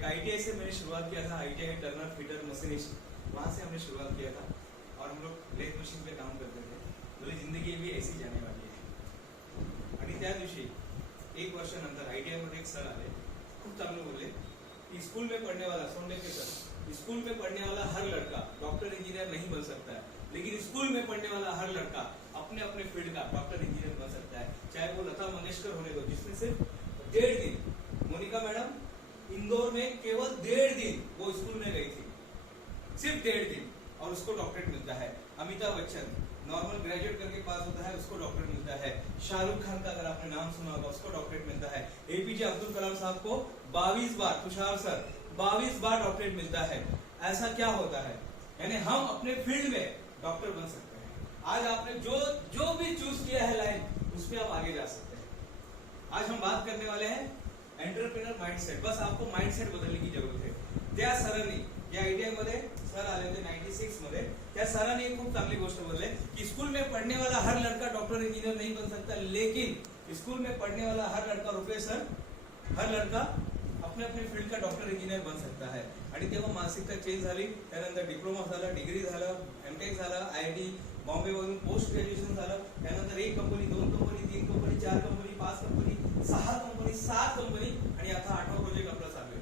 एक ITI से मैंने शुरुआत किया था, ITI टर्नर फिटर मशीनिस्ट, वहाँ से हमने शुरुआत किया था और हम लोग लेथ मशीन पे काम करते थे। बोले जिंदगी भी ऐसी जाने वाली आहे। आणि त्या दिवशी एक वर्षानंतर ITI मध्ये एक सर आले, खूप चांगले बोलले कि स्कूल में पढ़ने वाला, सोंडे के सर, स्कूल में पढ़ने वाला हर लड़का डॉक्टर इंजीनियर नहीं बन सकता है, लेकिन स्कूल में पढ़ने वाला हर लड़का अपने अपने फील्ड का डॉक्टर इंजीनियर बन सकता है, चाहे वो लता मंगेशकर होने दो, जिसमें सिर्फ 1.5 दिन, मोनिका मैडम इंदौर में केवल 1.5 दिन वो स्कूल में गई थी, सिर्फ 1.5 दिन, और उसको डॉक्टरेट मिलता है। अमिताभ बच्चन नॉर्मल ग्रेजुएट करके पास होता है, उसको डॉक्टरेट मिलता है। शाहरुख खान का अगर आपने नाम सुना होगा, उसको डॉक्टरेट मिलता है। APJ अब्दुल कलाम साहब को 22 बार, तुषार सर 22 बार डॉक्टरेट मिलता है। ऐसा क्या होता है? यानी हम अपने फील्ड में डॉक्टर बन सकते हैं। आज आपने जो भी चूज किया है लाइन, उसमें आप आगे जा सकते हैं। आज हम बात करने वाले हैं एंटरप्रेन्योर माइंडसेट। बस आपको माइंडसेट बदलने की जरूरत है। त्या सरांनी या ITI मध्ये सर आले होते 96 मध्ये, त्या सरांनी एक खूप चांगली गोष्ट बोलले कि स्कूल में पढ़ने वाला हर लड़का डॉक्टर इंजीनियर नहीं बन सकता, लेकिन स्कूल में पढ़ने वाला हर लड़का, रुपये सर, हर लड़का अपने अपने फील्ड का डॉक्टर इंजिनियर बन सकता है। आणि तेव्हा मानसिकता चेंज झाली, त्यानंतर डिप्लोमा झाला, डिग्री झालं, MTech झालं, IIT बॉम्बे मधून पोस्ट ग्रॅज्युएशन झालं, त्यानंतर 1 company, 2 company, 3 company, 4 company, 5 company, 6 company, 7 company, आणि आता 8वा प्रोजेक्ट आपला चालू आहे।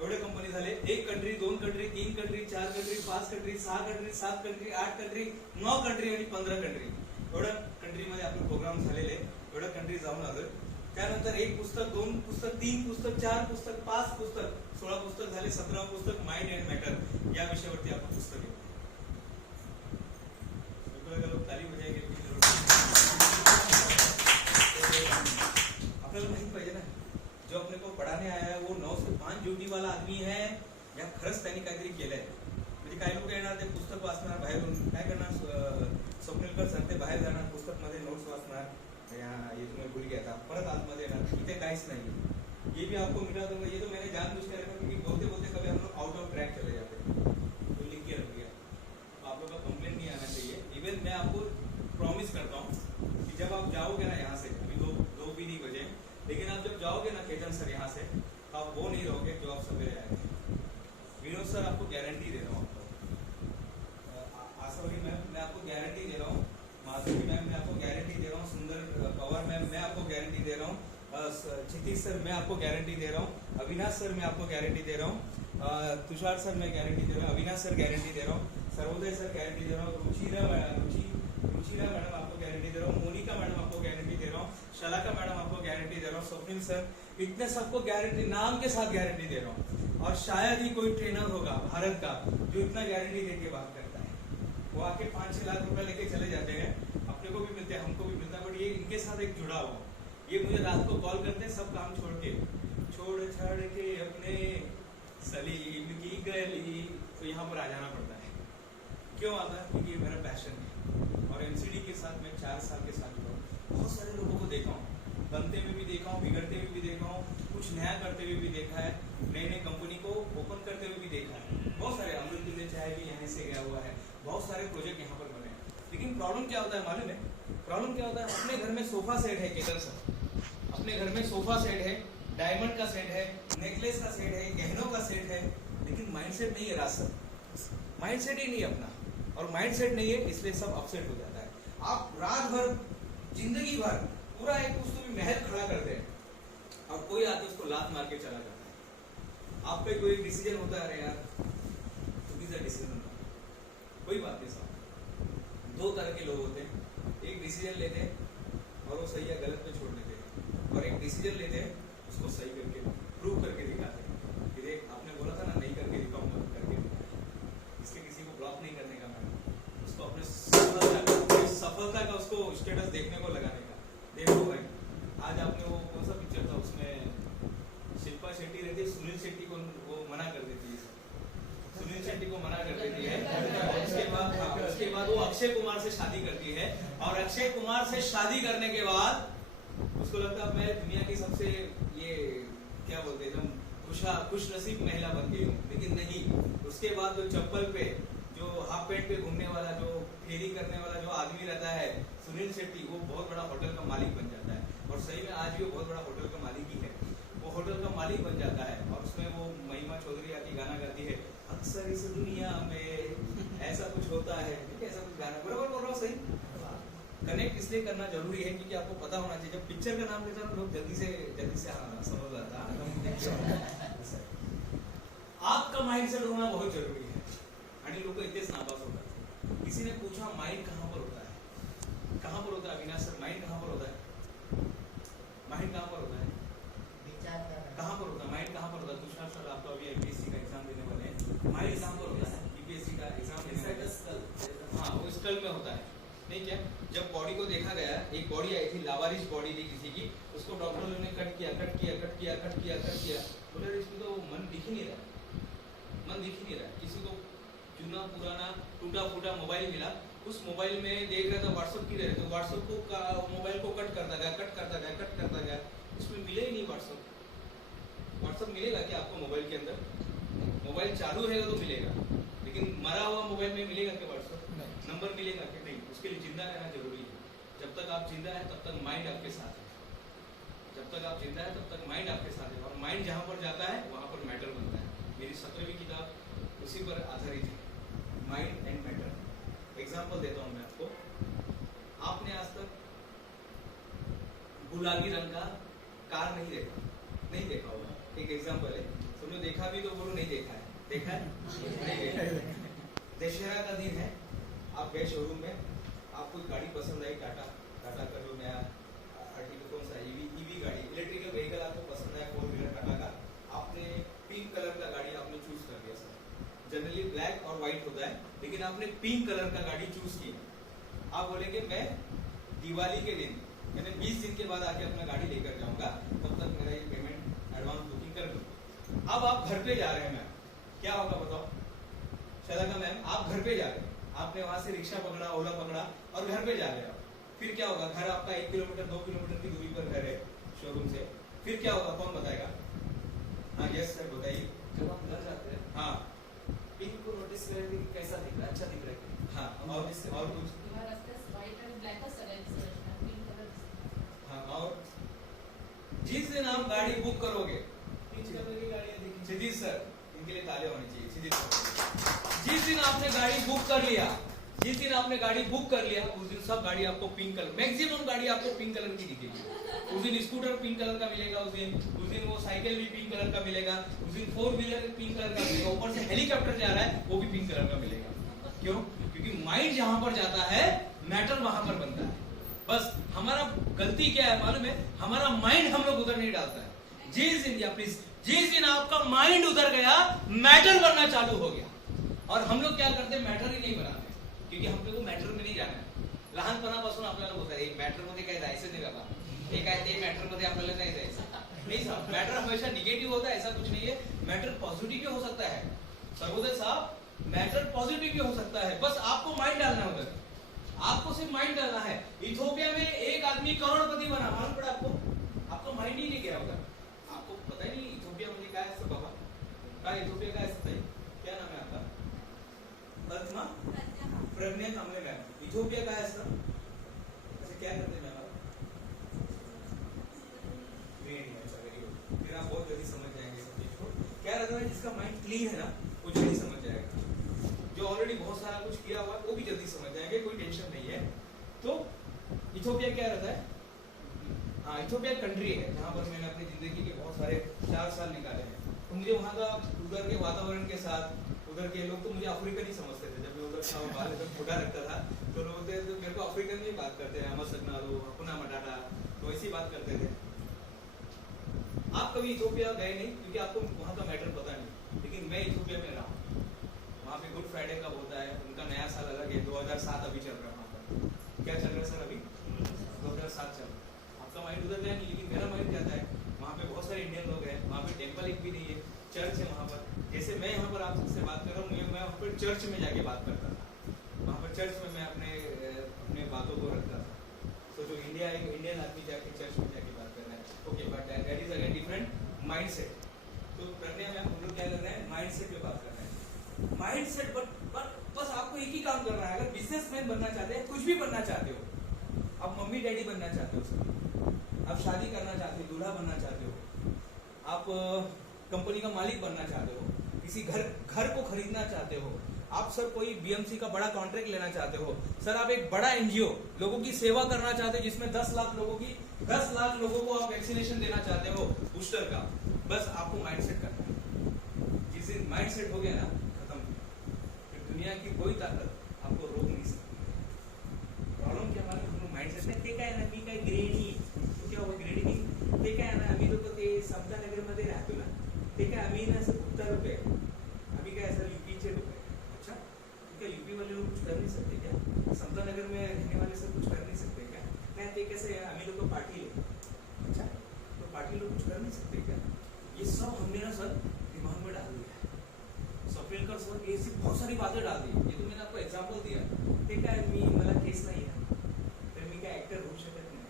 एवढे कंपनी झाले, 1 country, 2 country, 3 country, 4 country, 5 country, 6 country, 7 country, 8 country, 9 country आणि 15 कंट्री, एवढ्या कंट्रीमध्ये आपले प्रोग्राम झालेले, एवढ्या कंट्री जाऊन आलोय। त्यानंतर 1 पुस्तक, 2 पुस्तक, 3 पुस्तक, 4 पुस्तक, 5 पुस्तक, 16 पुस्तक झाले, 17 पुस्तक माइंड अँड मॅटर या विषयावरती आपण पुस्तक घेऊ। ताली बजाएंगे। आपल्याला माहित पाहिजे ना, जो अपने को पढ़ाने आया है वो 9 से 5 ड्यूटी वाला आदमी है या खरंच त्यांनी काहीतरी केलंय। म्हणजे काही लोक येणार, ते पुस्तक वाचणार, बाहेरून काय करणार, स्वप्नीलकर सर ते बाहेर जाणार, पुस्तक मध्ये नोट्स वाचणार, ये तुम्हें भूल गया था, परत आतमध्ये येणार, इथे काहीच नहीं। ये भी आपको मिला दूंगा, ये तो मैंने जानबूझ के रखा क्योंकि बोलते बोलते कभी हम लोग आउट ऑफ ट्रैक चले जाते हैं, तो लिख के रख दिया। आप लोग का कंप्लेंट नहीं आना चाहिए। इवन मैं आपको प्रॉमिस करता हूँ कि जब आप जाओगे ना यहाँ से, अभी 2 भी नहीं बजे, लेकिन आप जब जाओगे ना केतन सर यहाँ से, आप वो नहीं रहोगे जो आप सवेरे आए थे। विनोद सर आपको गारंटी दे रहा हूँ, आशा मैम मैं आपको गारंटी दे रहा हूँ, माधुरी मैम मैं आपको गारंटी दे रहा हूँ, सुंदर पवार मैम मैं आपको गारंटी दे रहा हूँ, क्षितिज सर मैं आपको गारंटी दे रहा हूँ, अविनाश सर मैं आपको गारंटी दे रहा हूँ, तुषार सर मैं गारंटी दे रहा हूँ, अविनाश सर गारंटी दे रहा हूँ, सर्वोदय सर गारंटी दे रहा हूँ, रुचिरा मैडम आपको गारंटी दे रहा हूँ, मोनिका मैडम आपको गारंटी दे रहा हूँ, शलाका मैडम आपको गारंटी दे रहा हूँ, स्वप्निल सर, इतने सबको गारंटी, नाम के साथ गारंटी दे रहा हूँ। और शायद ही कोई ट्रेनर होगा भारत का जो इतना गारंटी देके बात करता है। वो आके 5-6 लाख रुपए लेके चले जाते हैं, अपने को भी मिलते हैं, हमको भी मिलता है, बट ये इनके साथ एक जुड़ा हुआ, ये मुझे रात को कॉल करते हैं, सब काम छोड़ के, छोड़ छाड़ के अपने सलीम की गली, तो यहाँ पर आ जाना पड़ता है। क्यों आता है? क्योंकि मेरा पैशन है। और MCD के साथ मैं 4 साल के साथ जुड़ा हूँ। बहुत सारे लोगों को देखा हूँ, बनते में भी देखा हूँ, बिगड़ते में भी देखा हूँ, कुछ नया करते हुए भी देखा है, नई कंपनी को ओपन करते हुए भी देखा है। बहुत सारे अमृत की चाय भी यहाँ से गया हुआ है, बहुत सारे प्रोजेक्ट यहाँ पर बने हैं। लेकिन प्रॉब्लम क्या होता है मालूम है? प्रॉब्लम क्या होता है? अपने घर में सोफा सेट है, केतन सर, अपने घर में सोफा सेट है, डायमंड का सेट है, नेकलेस का सेट है, गहनों का सेट है, लेकिन माइंडसेट नहीं है राज सर, माइंडसेट ही नहीं अपना, और माइंडसेट नहीं है इसलिए सब अपसेट हो जाता है। आप रात भर, जिंदगी भर पूरा एक उसको भी महल खड़ा करते हैं और कोई आके उसको लात मार के चला जाता है। आप पे कोई डिसीजन होता है, अरे यार चुकीचा डिसीजन होता है, कोई बात नहीं साहब। 2 तरह के लोग होते हैं, एक डिसीजन लेते हैं और वो सही या गलत पे छोड़ देते हैं, और एक डिसीजन लेते हैं उसको सही करके प्रूव करके दिखाते हैं कि देख आपने बोला था ना नहीं करके दिखाऊंगा, करके दिखाया। इसलिए किसी को ब्लॉक नहीं करने का मैडम, उसको अपने सफलता का उसको स्टेटस देखने को लगाने का। देखो भाई, आज आपने वो कौन सा पिक्चर था, उसमें शिल्पा शेट्टी रहती है, सुनील शेट्टी को वो मना कर देती है, सुनील शेट्टी को मना कर देती है, उसके बाद वो अक्षय कुमार से शादी करती है, और अक्षय कुमार से शादी करने के बाद उसको लगता है मैं दुनिया की सबसे ये क्या बोलते हैं एकदम खुश नसीब महिला बन गई हूँ, लेकिन नहीं। उसके बाद जो चप्पल पे, जो हाफ पैंट पे घूमने वाला, जो फेरी करने वाला जो आदमी रहता है सुनील शेट्टी, वो बहुत बड़ा होटल का मालिक बन जाता है, और सही में आज भी वो बहुत बड़ा होटल का मालिक ही है। वो होटल का मालिक बन जाता है और उसमें वो महिमा चौधरी आके गाना गाती है, अक्सर इस दुनिया में ऐसा कुछ होता है, ठीक है, ऐसा कुछ गाना, बराबर बोल रहा हूँ सही। कनेक्ट इसलिए करना जरूरी है क्योंकि आपको पता होना चाहिए, जब पिक्चर का नाम लेता है लोग जल्दी से समझ जाता है। आपका माइंडसेट होना बहुत जरूरी है आणि लोक इतनेच नापास होतात। किसी ने पूछा माइंड कहाँ पर होता है, कहाँ पर होता है अविनाश सर, माइंड कहाँ पर होता है, माइंड कहाँ पर होता है, कहाँ पर होता है माइंड, कहाँ पर होता है? तुषार सर आप तो अभी एमपीएससी का एग्जाम देने वाले हैं, माइंड कहाँ पर होता है? यूपीएससी का एग्जाम देने वाले हैं, हाँ वो स्कल में होता है, नहीं क्या? जब बॉडी को देखा गया, एक बॉडी आई थी, लावारिश बॉडी थी किसी की, उसको डॉक्टरों ने कट किया, बोले इसमें तो मन दिख ही नहीं रहा, किसी को चुना पुराना टूटा फूटा मोबाइल मिला, उस मोबाइल में देख रहा था व्हाट्सएप की रहे, तो व्हाट्सएप को मोबाइल को कट करता गया, उसमें मिले ही नहीं व्हाट्सएप मिलेगा क्या आपको मोबाइल के अंदर? मोबाइल चालू रहेगा तो मिलेगा, लेकिन मरा हुआ मोबाइल में मिलेगा क्या व्हाट्सएप? नंबर मिलेगा कि नहीं? उसके लिए जिंदा रहना जरूरी है। जब तक आप जिंदा है तब तक माइंड आपके साथ है, जब तक आप जिंदा है तब तक माइंड आपके साथ है, और माइंड जहाँ पर जाता है वहाँ पर मैटर बनता है। मेरी 17वीं किताब उसी पर आधारित है, माइंड एंड मैटर। एग्जाम्पल देता हूँ मैं आपको, आपने आज तक गुलाबी रंग का कार नहीं देखा होगा, एक एग्जाम्पल है, तुमने देखा भी तो बोलो नहीं देखा है, देखा है? नहीं देखा है। दशहरा का दिन है, आप गए शोरूम में, आपको गाड़ी पसंद आई, टाटा का जो नया आर्टिकल कौन सा ईवी गाड़ी, इलेक्ट्रिकल व्हीकल आपको पसंद आया, 4 व्हीलर टाटा का, आपने पिंक कलर का गाड़ी आपने चूज कर लिया। सर जनरली ब्लैक और व्हाइट होता है, लेकिन आपने पिंक कलर का गाड़ी चूज किया। आप बोलेंगे मैं दिवाली के दिन मैंने 20 दिन के बाद आके अपना गाड़ी लेकर जाऊंगा, तब तक मेरा ये पेमेंट एडवांस बुकिंग कर दो। अब आप घर पे जा रहे हैं मैम, क्या होगा बताओ? शलाका मैम, आप घर पे जा रहे हैं, आपने वहां से रिक्शा पकड़ा, ओला पकड़ा और घर पे जा रहे हो, फिर क्या होगा? घर आपका 1 किलोमीटर 2 किलोमीटर की दूरी पर घर है शोरूम से, फिर क्या होगा? कौन बताएगा? हाँ यस सर बताइए। जब हम घर जाते हैं, हाँ पिंक को नोटिस करेंगे कि कैसा दिख रहा है, अच्छा दिख रहा है। हाँ और कुछ? हाँ और जिस दिन आप गाड़ी बुक करोगे, क्षितिज सर इनके लिए तालियां होनी चाहिए, क्षितिज सर। जिस दिन आपने गाड़ी बुक कर लिया, उस दिन सब गाड़ी आपको पिंक कलर, मैक्सिमम गाड़ी आपको पिंक कलर की दिखेगी। उस दिन स्कूटर पिंक कलर का मिलेगा, उस दिन वो साइकिल भी पिंक कलर का मिलेगा, उस दिन 4 व्हीलर पिंक कलर का मिलेगा, ऊपर से हेलीकॉप्टर जा रहा है वो भी पिंक कलर का मिलेगा। क्यों? क्योंकि माइंड जहां पर जाता है मैटर वहां पर बनता है। बस हमारा गलती क्या है मालूम है? हमारा माइंड हम लोग उधर नहीं डालता है। जिस दिन आपका माइंड उधर गया, मैटर बनना चालू हो गया। और हम लोग क्या करते हैं? मैटर ही नहीं बनाते, क्योंकि हम लोग को मैटर में नहीं जाना है। लहानपणापासून आपल्याला होता है मॅटर मध्ये काय जायचं नाही बाबा, हे काय ते मॅटर मध्ये आपल्याला नाही जायचं नहीं साहब। मैटर हमेशा निगेटिव होता है, ऐसा कुछ नहीं है। मैटर पॉजिटिव भी हो सकता है सर्वोदय साहब, मैटर पॉजिटिव भी हो सकता है। बस आपको माइंड डालना होगा, आपको सिर्फ माइंड डालना है। इथोपिया में एक आदमी करोड़पति बना, मालूम पड़ा आपको? आपका माइंड ही नहीं गया होगा, आपको पता ही नहीं इथोपिया मध्ये काय असतं बाबा, काय इथोपिया काय असतं? क्या नाम है आपका? पद्मा प्रज्ञा कामले मैम। इथोपिया काय असतं? अच्छा क्या करते हैं मैम? फिर आप बहुत जल्दी समझ जाएंगे सब चीज को। क्या रहता है, जिसका माइंड क्लीन है ना वो जल्दी समझ जाएगा, जो ऑलरेडी बहुत सारा कुछ किया हुआ है वो भी जल्दी समझ जाएंगे, कोई टेंशन नहीं है। तो इथोपिया क्या रहता है? हाँ, इथोपिया कंट्री है जहाँ पर मैंने अपनी जिंदगी के बहुत सारे 4 साल निकाले हैं। तो मुझे वहाँ का उधर के वातावरण के साथ, उधर के लोग तो मुझे अफ्रीकन ही समझते थे। जब मैं उधर था, बाल एकदम छोटा लगता था, तो लोग तो मेरे को अफ्रीकन में ही बात करते हैं, अमर सगनालो, अपना मटाटा, तो ऐसी बात करते थे। आप कभी इथोपिया गए नहीं क्योंकि आपको वहाँ का मैटर पता नहीं, लेकिन मैं इथोपिया में रहा हूँ। वहाँ पे गुड फ्राइडे कब होता है, उनका नया साल अलग है, 2007 अभी चल रहा है वहाँ पर। क्या चल रहा है सर अभी? 2007 चल रहा है। आपका माइंड उधर गया नहीं, लेकिन मेरा माइंड जाता है। वहाँ पे बहुत सारे इंडियन लोग हैं, वहाँ पे टेम्पल एक भी नहीं है, चर्च है वहाँ पर। जैसे मैं यहाँ पर आपसे बात कर रहा हूँ, मैं वहाँ पर चर्च में जाके बात करता था। वहाँ पर चर्च में मैं अपने बातों को रखता था। तो जो इंडियन आदमी जाके चर्च में जाके बात कर रहा है, okay, but that is again different mindset. तो प्रज्ञा में हम लोग क्या कर रहे हैं? माइंडसेट पे बात कर रहे हैं। माइंडसेट बस आपको एक ही काम करना है। अगर बिजनेसमैन बनना चाहते हैं, कुछ भी बनना चाहते हो, आप मम्मी डैडी बनना चाहते हो, आप शादी करना चाहते हो, दूल्हा बनना चाहते हो, आप कंपनी का मालिक बनना चाहते हो, किसी घर को खरीदना चाहते हो, आप सर कोई बीएमसी का बड़ा कॉन्ट्रैक्ट लेना चाहते हो, सर आप एक बड़ा एनजीओ लोगों की सेवा करना चाहते हो जिसमें 10 लाख लोगों को आप वैक्सीनेशन देना चाहते हो बूस्टर का, बस आपको माइंडसेट करना है। जिस दिन माइंडसेट हो गया ना, खत्म, फिर दुनिया की कोई ताकत आपको रोक नहीं सकती। प्रॉब्लम क्या मालूम, माइंडसेट में ते काय ना, मी काय ग्रेडी क्या हो ग्रेडी ते काय ना, आम्ही लोक ते समतानगर मध्ये राहतो ना, ते काय आम्ही ना असं उत्तर लोक आहे, आम्ही काय असं यूपीचे लोक आहे। अच्छा, क्या यूपी वाले लोग कुछ कर नहीं सकते क्या? समतानगर में रहने वाले सब कुछ कर नहीं सकते क्या? नहीं, ते कैसे है, आम्ही लोग पार्टी है। अच्छा, तो पार्टी लोग कुछ कर नहीं सकते क्या? ये सब हमने ना सर दिमाग में डाल दिया है। स्वप्निलकर सर ये बहुत सारी बातें डाल दी, ये तो मैंने आपको एग्जांपल दिया। ते काय मी मला केस नाही है, तर मी काय एक्टर होऊ शकत नाही।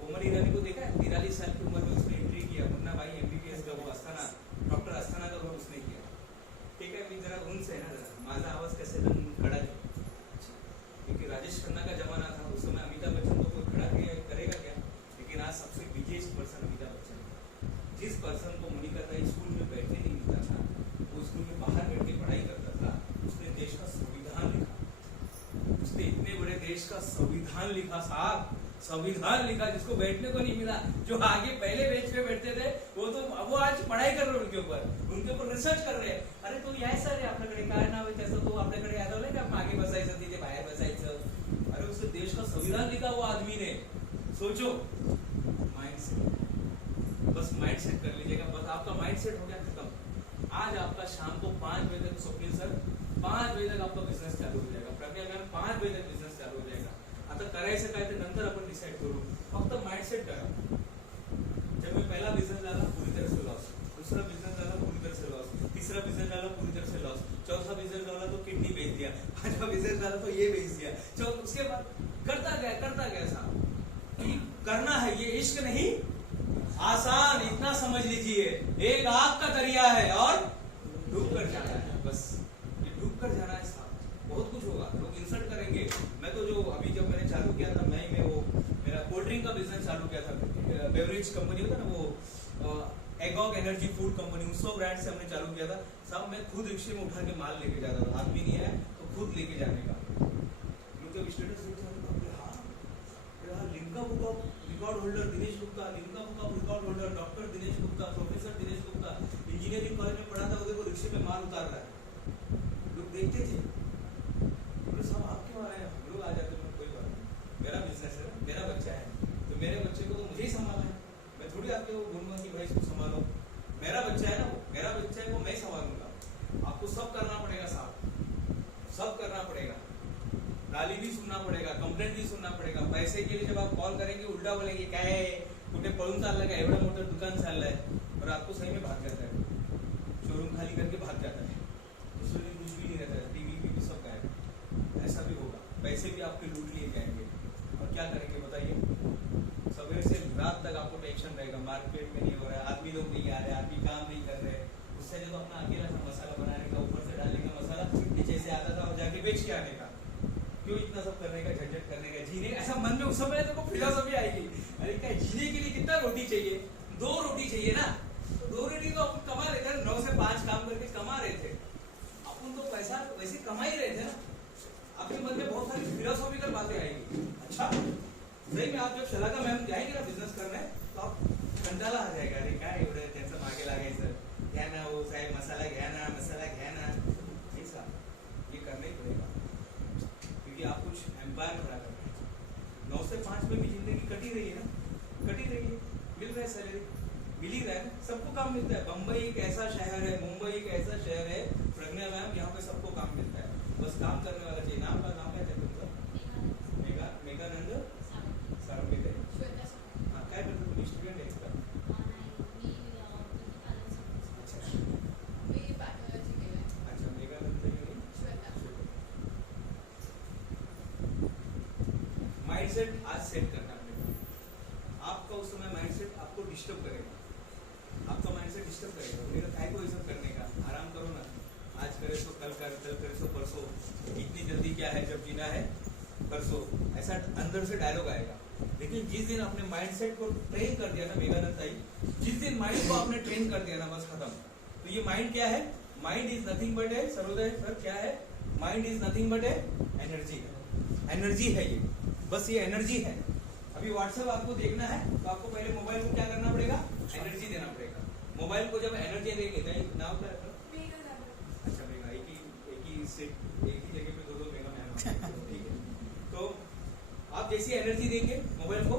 कोमल ईरानी को देखा है, 43 साल की उम्र में उसने एंट्री किया, मुन्ना भाई एमबीबीएस का वो असताना डॉक्टर असताना का रोल उसने किया। ठीक है, मी जरा उंच है ना, जरा माझा आवाज कैसे एकदम खड़ा है, क्योंकि राजेश खन्ना का जमाना था, उस समय अमिताभ बच्चन को कोई खड़ा करेगा क्या? लेकिन आज सबसे बिगेस्ट पर्सन अमिताभ बच्चन। जिस पर्सन को मोनिका ताई स्कूल में बैठने नहीं मिलता था, वो स्कूल में बाहर बैठ के पढ़ाई करता था, उसने देश का संविधान लिखा, उसने इतने बड़े देश का संविधान लिखा साहब, संविधान लिखा जिसको बैठने को नहीं मिला। जो आगे पहले बेंच पे बैठते थे वो आज पढ़ाई कर रहे उनके ऊपर रिसर्च कर रहे हैं। अरे तो या सर आपल्याकडे काय नाव आहे त्याचं, तो आपल्याकडे आठवलंय का, मागे बसायचं तिथे बाहेर बसायचं। अरे उसने देश का संविधान लिखा वो आदमी ने, सोचो। माइंडसेट, बस माइंडसेट कर लीजिएगा, बस आपका माइंडसेट हो गया खत्म। आज आपका शाम को 5 बजे तक स्वप्निल सर 5 बजे तक आपका बिझनेस चालू हो जाएगा, प्रज्ञा मॅम 5 बजे तक बिझनेस चालू हो जाएगा। आता करायचं काय ते नंतर आपण डिसाइड करू, फक्त माइंडसेट करा। जब मैं पहला बिजनेस डाला पूरी तरह से लॉस, दूसरा बिजनेस डाला पूरी तरह से लॉस, तीसरा बिजनेस डाला पूरी तरह से लॉस, चौथा बिजनेस डाला तो किडनी बेच दिया, पांचवा बिजनेस डाला तो ये बेच दिया, उसके बाद करता गया साहब। करना है ये इश्क नहीं आसान, इतना समझ लीजिए, एक आग का दरिया है और डूब कर जाना है, बस ये डूब कर जाना है साहब। बहुत कुछ होगा, लोग इंसल्ट करेंगे। मैं तो जो अभी जब मैंने चालू किया था, मैं वो मेरा कोल्ड ड्रिंक का बिजनेस चालू किया था, बेवरेज कंपनी होता ना वो एगॉग एनर्जी फूड कंपनी, 100 ब्रांड से हमने चालू किया था साहब। मैं खुद रिक्शे में उठा के माल लेके जाता था, आदमी नहीं है तो खुद लेके जाने का। लोग जब status Limca book of record holder Dinesh Gupta, Limca book of record holder doctor Dinesh Gupta, professor Dinesh Gupta, engineering college में पढ़ा था, वो देखो रिक्शे में माल उतार रहा है। लोग देखते थे, साहब आप क्यों आ रहे हैं? लोग आ जाते हैं, कोई बात नहीं, मेरा बिजनेस है, मेरा बच्चा है, तो मेरे बच्चे को तो मुझे ही संभालना है। मैं थोड़ी आपको बोलूंगा कि भाई इसको संभालो, मेरा बच्चा है ना, वो मेरा बच्चा है, वो मैं संभालूंगा। आपको सब करना पड़ेगा साहब, सब करना पड़ेगा, गाली भी सुनना पड़ेगा, कंप्लेंट भी सुनना पड़ेगा। पैसे के लिए जब आप कॉल करेंगे उल्टा बोलेंगे काय आहे, कुठे पळून चाललाय का, एवढं मोठं दुकान चाललंय, और आपको सही में भाग जाता है, शोरूम खाली करके भाग जाता है, दूसरे दिन कुछ भी नहीं रहता है, टीवी भी सब गायब। ऐसा भी होगा, पैसे भी आपके लूट लिए जाएंगे, और क्या करेंगे बताइए? सवेरे से रात तक आपको टेंशन रहेगा, मार्केट में नहीं हो रहा है, आदमी लोग नहीं आ रहे, आदमी काम नहीं कर रहे। उससे जब अपना अकेला सा मसाला बनाने का, ऊपर से डालने का मसाला नीचे से आता था और जाके बेच के आने का, क्यों इतना सब करने का, झंझट करने का, जीने ऐसा मन में उस समय तो फिलॉसफी आएगी, अरे क्या जीने के लिए कितना रोटी चाहिए? 2 रोटी चाहिए ना, तो 2 रोटी तो अपन कमा रहे थे, 9 से 5 काम करके कमा रहे थे, अपन तो पैसा वैसे कमा ही रहे थे ना। आपके मन में बहुत सारी फिलोसॉफिकल बातें आएंगी। अच्छा सही में आप जब शलाका मैम जाएंगे ना बिजनेस करने, तो आप कंटाला आ जाएगा, अरे काय एवढं त्यांचं मागे लागायचं, घ्या ना वो साहेब मसाला घ्या ना, नहीं साहब ये करना ही पड़ेगा, क्योंकि आप कुछ एम्पायर खड़ा कर रहे हैं। 9 से 5 में भी जिंदगी कटी रही है ना, कटी रही है, मिल रहा है सैलरी, मिल ही रहा है ना, सबको काम मिलता है। बम्बई एक ऐसा शहर है, मुंबई एक ऐसा शहर है, प्रज्ञा मैम, यहाँ पे सबको काम मिलता है, बस काम करने वाला चाहिए। नाम का नाम क्या है तुमचा? मेघानंद साळुंखे। हाँ काय करते तुम्ही? स्टुडंट आहे का? अच्छा मेघानंद माइंडसेट आज सेट करना पड़ेगा आपका। उस समय माइंडसेट आपको डिस्टर्ब करेगा, आपका माइंडसेट डिस्टर्ब करेगा, बोलेगा काय को ये सब करने का, आराम करो ना, आज करे तो कल कर, कल करे तो परसों, इतनी जल्दी क्या है, जब जीना है परसों, ऐसा अंदर से डायलॉग आएगा। लेकिन जिस दिन आपने माइंडसेट को ट्रेन कर दिया ना मेघानंद भाई, जिस दिन माइंड को आपने ट्रेन कर दिया ना, बस खत्म। तो ये माइंड क्या है? Mind is nothing but A, Sarvodaya sir क्या है? Mind is nothing but A energy. Energy है ये, बस ये एनर्जी है। अभी व्हाट्सएप आपको देखना है तो आपको पहले मोबाइल को क्या करना पड़ेगा? एनर्जी देना पड़ेगा। मोबाइल को जब एनर्जी देंगे, नाम क्या है? अच्छा मेगा, एक ही जगह पे दो मेगा मैन, ठीक है। तो आप जैसी एनर्जी देंगे मोबाइल को,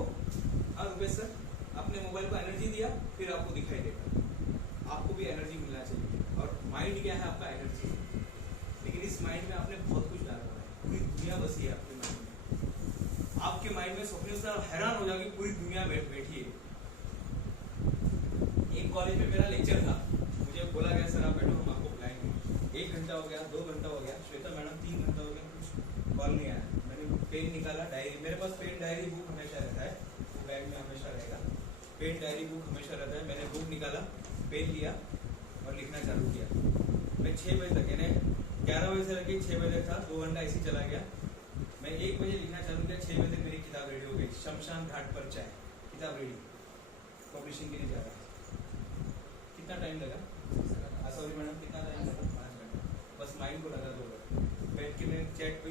हाँ रुपेश सर, आपने मोबाइल को एनर्जी दिया, फिर आपको दिखाई देगा। आपको भी एनर्जी मिलना चाहिए। और माइंड क्या है? आपका एनर्जी। लेकिन इस माइंड में आपने बहुत कुछ डाला हुआ है, पूरी दुनिया बसी है आपके माइंड में। आपके माइंड में स्वप्निल सर हैरान हो जाएगी, पूरी दुनिया बैठी है। एक कॉलेज में मेरा लेक्चर था, मुझे बोला गया सर आप बैठो, हम आपको बुलाएंगे। 1 घंटा हो गया, 2 घंटा हो गया, श्वेता मैडम 3 घंटा हो गया, कुछ कॉल नहीं आया। मैंने पेन निकाला, डायरी, मेरे पास पेन डायरी बुक हमेशा रहता है, वो बैग में हमेशा रहेगा। पेन डायरी बुक हमेशा रहता है। मैंने बुक निकाला, पेन लिया और लिखना चालू किया। मैं 6 बजे तक, यानी 11 बजे से लेकर 6 बजे तक था, 2 घंटा ऐसे चला गया। मैं 1 बजे लिखना चालू किया, 6 बजे तक मेरी किताब रेडी हो गई। शमशान घाट पर चाय, किताब रेडी, पब्लिशिंग के लिए जा रहा है। कितना टाइम लगा? सॉरी मैडम, कितना टाइम लगा? 5 घंटा। बस माइंड को लगा 2 घंटे। बैठ के मैं चैट पे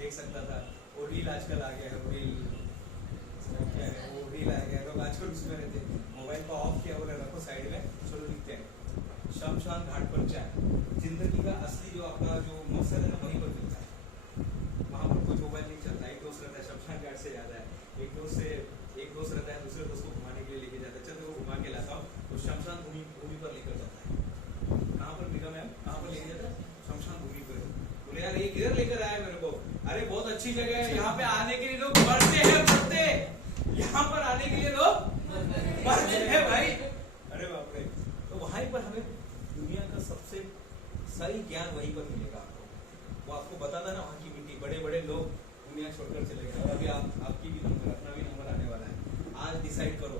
देख सकता था। वो रील आजकल आ गया है, रील क्या है, वो रील आ गया, लोग आजकल उसमें रहते। मोबाइल को ऑफ किया, बोला रखो साइड में, चलो लिखते हैं शमशान घाट पर चाय। जिंदगी का असली जो आपका जो मकसद है ना, वहीं पर मिलता है। वहाँ पर कोई मोबाइल नहीं चलता। एक दोस्त रहता है, शमशान घाट से याद है, एक दोस्त रहता है, दूसरे दोस्त को घुमाने के लिए लेके जाता है। चल वो घुमा के लाता हूँ, तो शमशान भूमि पर लेकर जाता है। कहाँ पर मेगा मैम, कहाँ पर लेके जाता है? शमशान भूमि पर। बोले यार ये किधर लेकर आया मेरे को? अरे बहुत अच्छी जगह है, यहाँ पे आने के लिए लोग मरते हैं, मरते। यहाँ पर आने के लिए लोग मरते हैं भाई। अरे बाप रे। तो वहीं पर हमें दुनिया का सबसे सही ज्ञान वहीं पर मिलेगा आपको। वो आपको बताता ना, वहाँ की मिट्टी, बड़े बड़े लोग दुनिया छोड़कर चले गए। और अभी आपकी भी नंबर, अपना भी नंबर आने वाला है। आज डिसाइड करो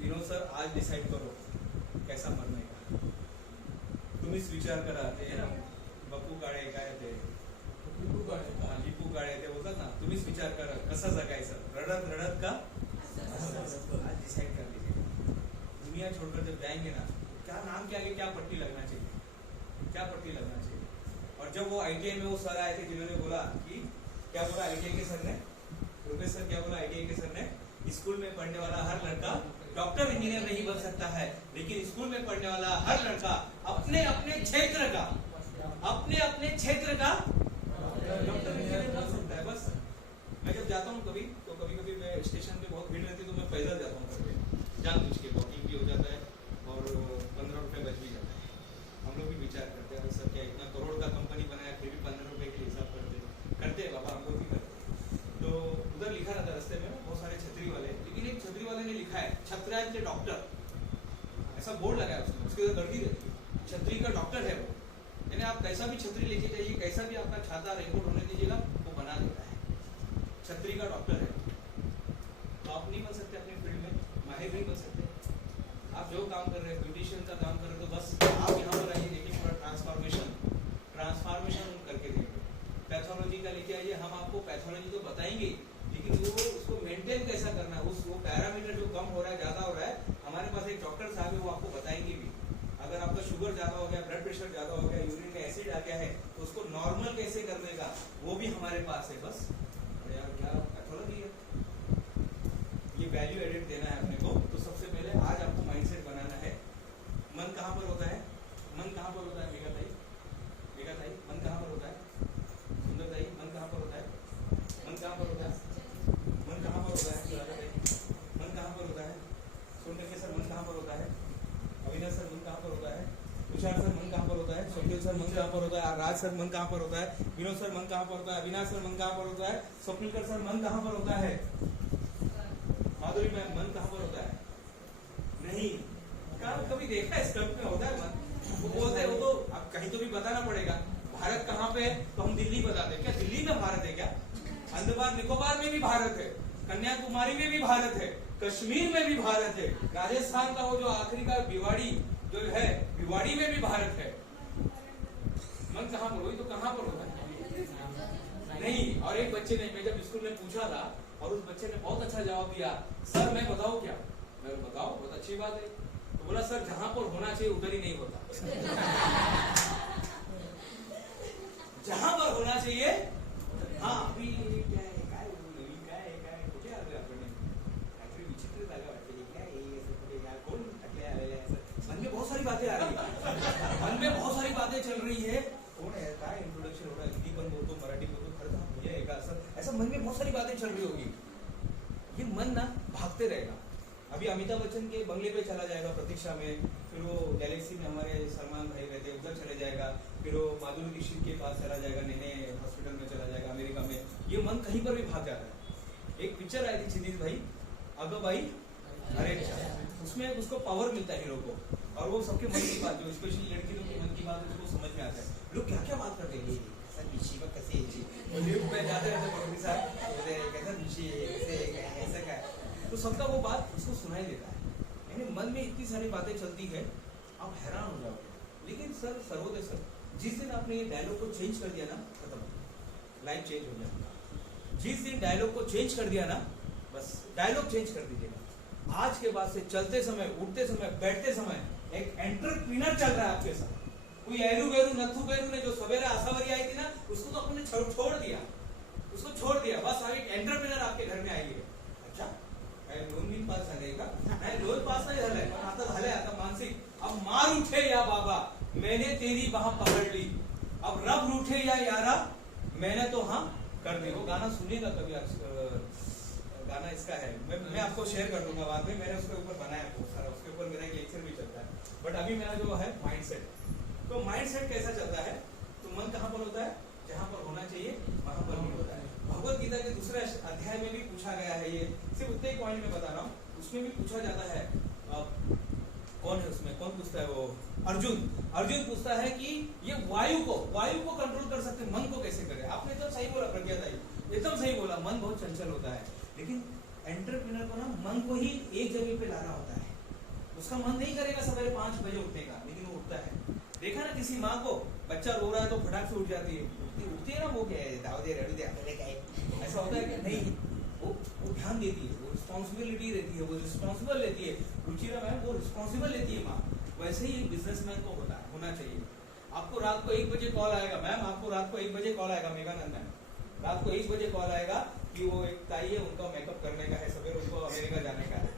विनोद सर, आज डिसाइड करो कैसा मरने का। तुम्हीच विचार करा, ते ना बप्पू काळे काय ते, लिपू काळे ते बोलतात ना, तुम्हीच विचार करा कसं जगायचं, रडत रडत का। आज डिसाइड कर लीजिए। दुनिया छोड़कर जब जाएंगे ना, क्या नाम के आगे क्या पट्टी लगना चाहिए, क्या पट्टी लगना चाहिए। और जब वो ITI में वो सर आए थे जिन्होंने बोला कि, क्या बोला ITI के सर ने, रुपेश सर क्या बोला ITI के सर ने? स्कूल में पढ़ने वाला हर लड़का डॉक्टर इंजीनियर नहीं बन सकता है, लेकिन स्कूल में पढ़ने वाला हर लड़का अपने अपने क्षेत्र का डॉक्टर इंजीनियर बन सकता है। बस मैं जब जाता हूँ कभी, तो कभी मैं स्टेशन पे बहुत भीड़ रहती है, तो मैं पैदल जाता हूँ करके, जानबूझ के। वॉकिंग भी हो जाता है और 15 रुपये बच भी जाता है। हम लोग भी विचार करते हैं सर, क्या इतना करोड़ का कंपनी बनाया, फिर भी 15 रुपये के हिसाब करते बाबा, हम लोग भी करते। तो उधर लिखा रहता रास्ते में बहुत सारे छतरी वाले, लेकिन एक छतरी वाले ने लिखा है छत्रांत डॉक्टर, ऐसा बोर्ड लगाया उसने, उसके उधर गर्दी रहती है, छतरी का डॉक्टर है वो। यानी आप कैसा भी छतरी लेके जाइए, कैसा भी आपका छाता रेनकोट होने दीजिएगा, वो बना देता है। छतरी का डॉक्टर है। तो आप नहीं बन सकते अपने फील्ड में, माहिर नहीं बन सकते। आप जो काम कर रहे हैं, ब्यूटिशियन का काम कर रहे हैं, तो बस आप यहाँ पर आइए, देखिए पूरा ट्रांसफॉर्मेशन हम करके देंगे। पैथोलॉजी का लेके आइए, हम आपको पैथोलॉजी तो बताएंगे, लेकिन वो उसको मेंटेन कैसा करना है, वो पैरामीटर जो कम हो रहा है, ज्यादा हो रहा है, हमारे पास एक डॉक्टर साहब है, वो आपको बताएंगे भी। अगर आपका शुगर ज्यादा हो गया, ब्लड प्रेशर ज्यादा हो गया, यूरिन में एसिड आ गया है, तो उसको नॉर्मल कैसे करने का, वो भी हमारे पास है। बस यार क्या पैथोलॉजी है, ये वैल्यू एडेड देना है अपने को। तो सबसे पहले आज आपको माइंडसेट बनाना है। मन कहाँ पर होता है? मन कहाँ पर होता है? मेघा ताई, मन कहाँ पर होता है? सुंदर ताई, मन कहाँ पर होता है? मन कहाँ पर होता है? मन कहाँ पर होता है? मन कहाँ पर होता है? सोनटके सर, मन कहाँ पर होता है? अविनाश सर, मन कहाँ पर होता है? तुषार सर, मन कहाँ पर होता है? स्वप्निल सर, मन कहाँ पर होता है? राज सर, मन कहाँ पर होता है? विनोद सर, मन कहाँ पर होता है? अविनाश सर, मन कहाँ पर होता है? स्वप्निल सर, मन कहाँ पर होता है? माधुरी मैम, मन कहाँ पर होता है? नहीं, कभी देखा है स्टंप में होता है मन? वो बोलते हैं, वो तो अब कहीं तो भी बताना पड़ेगा। भारत कहाँ पे है? तो हम दिल्ली बताते हैं। क्या दिल्ली में भारत है क्या? अंडमान निकोबार में भी भारत है, कन्याकुमारी में भी भारत है, कश्मीर में भी भारत है, राजस्थान का वो जो आखिरी का भिवाड़ी जो है, भिवाड़ी में भी भारत है। मन कहाँ पर? वही तो कहाँ पर होता है? नहीं। और एक बच्चे ने, मैं जब स्कूल में पूछा था और उस बच्चे ने बहुत अच्छा जवाब दिया, सर मैं बताऊं क्या? मैं बताओ, बहुत अच्छी बात है। तो बोला सर जहां पर होना चाहिए उधर ही नहीं होता। जहां पर होना चाहिए, हाँ अभी क्या है, काय नवीन काय कुठे आलोय आपण? काहीतरी विचित्र जागा वाटते, काय कुठे काय, कोण टाकले आलेले असं मन में बहुत सारी बातें आ रही है, मन में बहुत सारी बातें चल रही है, कौन है, काय इंट्रोडक्शन हो रहा है, हिंदी पण बोलतो, मराठी बोलतो, खरं मुझे एक ऐसा मन में बहुत सारी बातें चल रही होगी। ये मन ना भागते रहेगा। अभी अमिताभ बच्चन के बंगले पे चला जाएगा प्रतीक्षा में, फिर वो गैलेक्सी में हमारे सलमान भाई रहते हैं उधर चले जाएगा, फिर वो माधुरी दीक्षित के पास चला जाएगा, नैने हॉस्पिटल में चला जाएगा अमेरिका में। ये मन कहीं पर भी भाग जाता है। एक पिक्चर आई थी क्षितिज भाई, अगो भाई अरे उसमें उसको पावर मिलता है हीरो को, और वो सबके मन की बात, जो स्पेशली लड़की लोग के मन की बात उसको समझ में आता है। लोग क्या क्या बात करते हैं, कैसे जाते रहते कैसा ऐसा क्या, तो सबका वो बात उसको सुनाई देता है। यानी मन में इतनी सारी बातें चलती है, आप हैरान हो जाओगे। लेकिन सर सर्वोदय सर, जिस दिन आपने ये डायलॉग को चेंज कर दिया ना, खत्म, लाइफ चेंज हो जाएगा। जिस दिन डायलॉग को चेंज कर दिया ना, बस डायलॉग चेंज कर दीजिएगा। आज के बाद से चलते समय, उठते समय, बैठते समय एक एंटरप्रेन्योर चल रहा है आपके साथ। कोई एरू वेरू नथु वेरू ने जो सवेरा आशावरी आई थी ना, उसको तो आपने छोड़ दिया, उसको छोड़ दिया। बस एक एंटरप्रेन्योर आपके घर में आई है। अच्छा लोन बिन पास झाले का? नाही, लोन पास नाही झालंय, पण आता झालंय, आता मानसिक। अब मार उठे या बाबा, मैंने तेरी बाह पकड़ ली, अब रब रूठे या यारा, मैंने तो हाँ कर दी। वो गाना सुनिएगा कभी, गाना इसका है, मैं आपको शेयर कर दूंगा बाद में। मैंने उसके ऊपर बनाया बहुत सारा, उसके ऊपर मेरा एक लेक्चर भी चलता है। बट अभी मेरा जो है माइंडसेट, तो माइंडसेट कैसा चलता है, तो मन कहाँ पर होता है, जहां पर होना चाहिए वहां पर नहीं होता है। भगवत गीता के दूसरे अध्याय में भी पूछा गया है, ये सिर्फ उतने ही पॉइंट में बता रहा हूँ, उसमें भी पूछा जाता है। कौन है उसमें, कौन पूछता है, वो अर्जुन पूछता है कि ये वायु को कंट्रोल कर सकते, मन को कैसे करे? आपने तो सही बोला प्रज्ञा ताई, एकदम सही बोला, मन बहुत चंचल होता है। लेकिन एंटरप्रेन्योर को ना मन को ही एक जगह पे लाना होता है। उसका मन नहीं करेगा सवेरे 5 बजे उठने का, लेकिन वो उठता है। देखा ना किसी माँ को, बच्चा रो रहा है तो फटाक से उठ जाती है, उठती है ना, वो क्या है, दाव दे रड़ू दे, ऐसा होता है कि नहीं, वो ध्यान देती है, वो रिस्पॉन्सिबिलिटी रहती है, वो रिस्पॉन्सिबल लेती है। रुचिरा मैम वो रिस्पॉन्सिबल लेती है माँ। वैसे ही बिजनेसमैन को होना चाहिए। आपको रात को 1 बजे कॉल आएगा, मैम आपको रात को 1 बजे कॉल आएगा, मेघानंद मैम, रात को 1 बजे कॉल आएगा कि वो एक ताई है, उनका मेकअप करने का है सवेरे, उनको अमेरिका जाने का है,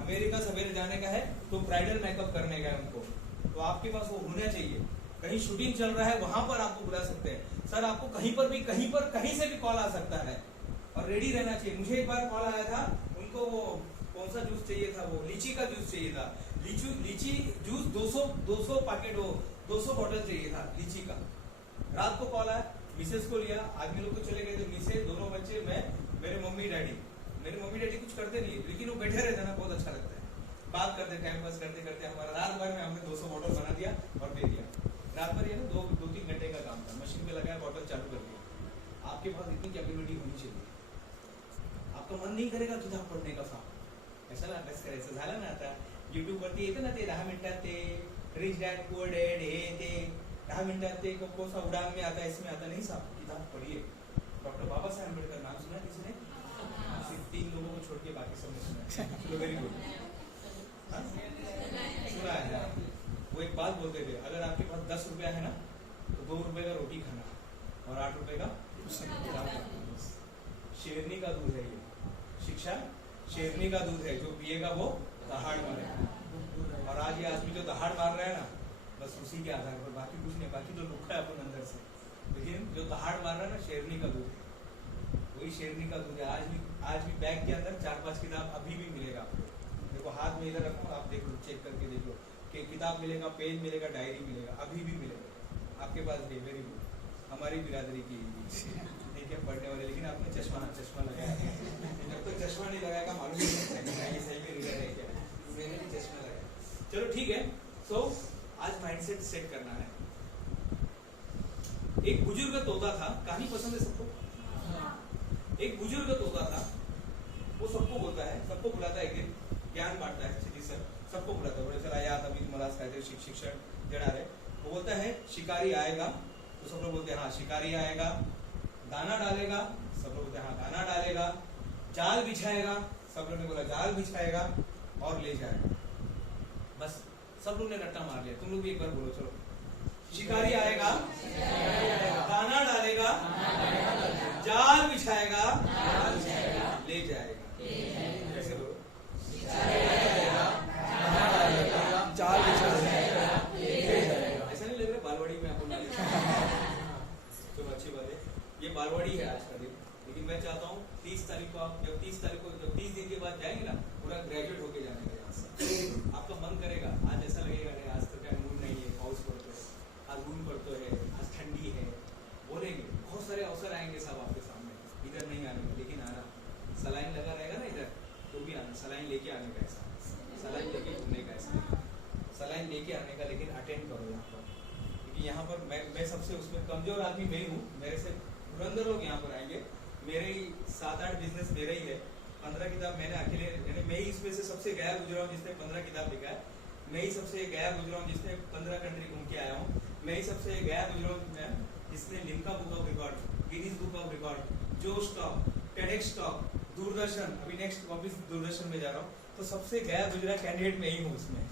अमेरिका सवेरे जाने का है, तो ब्राइडल मेकअप करने का है उनको। तो आपके पास वो होना चाहिए। कहीं शूटिंग चल रहा है, वहां पर आपको बुला सकते हैं सर, आपको कहीं से भी कॉल आ सकता है, और रेडी रहना चाहिए। मुझे एक बार कॉल आया था, उनको वो कौन सा जूस चाहिए था, वो लीची का जूस चाहिए था, लीची जूस 200 पैकेट, वो 200 बॉटल चाहिए था लीची का। रात को कॉल आया, मिसेस को लिया, आदमी लोग को चले गए थे, मिसेस, दोनों बच्चे, मैं, मेरे मम्मी डैडी कुछ करते नहीं, लेकिन वो बैठे रहते ना, बहुत अच्छा लगता है। बात करते, टाइम पास करते करते हमारा रात भर में हमने 200 बॉटल बना दिया और दे दिया। रात भर ये ना 2-3 घंटे का काम था, मशीन पे लगाया, बॉटल चालू कर दिया। आपके पास इतनी कैपेबिलिटी होनी चाहिए। आपका मन नहीं करेगा किताब पढ़ने का, साहब कशाला अभ्यास करायचं, झालं ना आता युट्यूब वरती येतं ना ते 10 मिनिटात ते रिच डॅड पुअर डॅड, हे ते 10 मिनिटात ते कोसा उड़ान में आता है, इसमें आता नहीं, साहब किताब पढ़िए। डॉक्टर बाबा साहेब अम्बेडकर नाम सुना किसी ने? सिर्फ 3 लोगों को छोड़ के बाकी सबने सुना। चलो वेरी गुड, सुना है। वो एक बात बोलते थे, अगर आपके पास 10 रुपया है ना, तो 2 रुपए का रोटी खाना और 8 रुपए का शेरनी का दूध है ये। शिक्षा शेरनी का दूध है, जो पिएगा वो दहाड़ मारेगा। और आज ये आदमी जो दहाड़ मार रहा है ना, बस उसी के आधार पर, बाकी कुछ नहीं, बाकी तो लुक्का है अपन अंदर से, लेकिन जो दहाड़ मार रहा है ना, शेरनी का दूध है, वही शेरनी का दूध है। आज भी बैग के अंदर 4-5 किताब अभी भी मिलेगा आपको। देखो हाथ में इधर रखो, आप देखो, चेक करके देखो कि किताब मिलेगा, पेन मिलेगा, डायरी मिलेगा, अभी भी मिलेगा आपके पास भी। वेरी गुड, हमारी बिरादरी की देखिए पढ़ने वाले, लेकिन आपने चश्मा लगाया। जब तक चश्मा नहीं लगाएगा मालूम नहीं सही में रीडर है क्या, मैंने भी चश्मा लगाया। चलो ठीक है, सो आज माइंडसेट सेट करना है। एक बुजुर्ग तोता था, कहानी पसंद है सबको? एक बुजुर्ग तोता था, वो सबको बोलता है, सबको बुलाता है, एक दिन ज्ञान बांटता है, क्षितिज सर सबको बुलाता है, बोले चला याद अभी तुम्हाला आज काहीतरी शिक्षण देणार है। वो बोलता है शिकारी आएगा, तो सब लोग बोलते हैं हाँ शिकारी आएगा। दाना डालेगा, सब लोग बोलते हैं हाँ दाना डालेगा। जाल बिछाएगा, सब लोग ने बोला जाल बिछाएगा और ले जाएगा। बस सब लोग ने रट्टा मार लिया, तुम लोग भी एक बार बोलो चलो। शिकारी आएगा, दाना डालेगा, जाल बिछाएगा, ले जाएगा। कैसे बोलो? जाल बिछाएगा, ऐसा नहीं लग रहा बालवाड़ी में आपको? चलो अच्छी बात है, ये बालवाड़ी है आज का दिन। लेकिन मैं चाहता हूँ 30 तारीख को आप जब 30 दिन के बाद जाएंगे ना, पूरा ग्रेजुएट होके जाने का यहाँ से। आपका मन करेगा, आज ऐसा लगेगा नहीं आज तो क्या मूड नहीं है, हाउस पढ़ते है, आज रूम पढ़ते है, आज ठंडी है, बोलेंगे बहुत सारे अवसर आएंगे साहब आपके सामने। इधर नहीं आने का, लेकिन आना, सलाइन लगा रहेगा ना इधर तो भी आना, सलाइन लेके आने का ऐसा, सलाइन लेके घूमने का ऐसा, सलाइन लेके आने का, लेकिन अटेंड करो यहाँ पर। क्योंकि यहाँ पर मैं सबसे उसमें कमजोर आदमी मैं ही हूँ, मेरे से धुरंधर लोग यहाँ पर आएंगे। मेरे ही 7-8 बिजनेस मेरे ही है, 15 किताब मैंने अकेले, यानी मैं ही इसमें से सबसे गया गुजरा हूँ जिसने 15 किताब लिखा है। मैं ही सबसे गया गुजरा हूँ जिसने 15 कंट्री घूम के आया हूँ। मैं ही सबसे गया गुजरा हूँ जिसने Limca book of record, Guinness book of record, जो स्टॉक, टेडेक्स टॉक, दूरदर्शन, अभी नेक्स्ट वापिस दूरदर्शन में जा रहा हूँ, तो सबसे गया गुजरा कैंडिडेट मैं ही हूँ उसमें।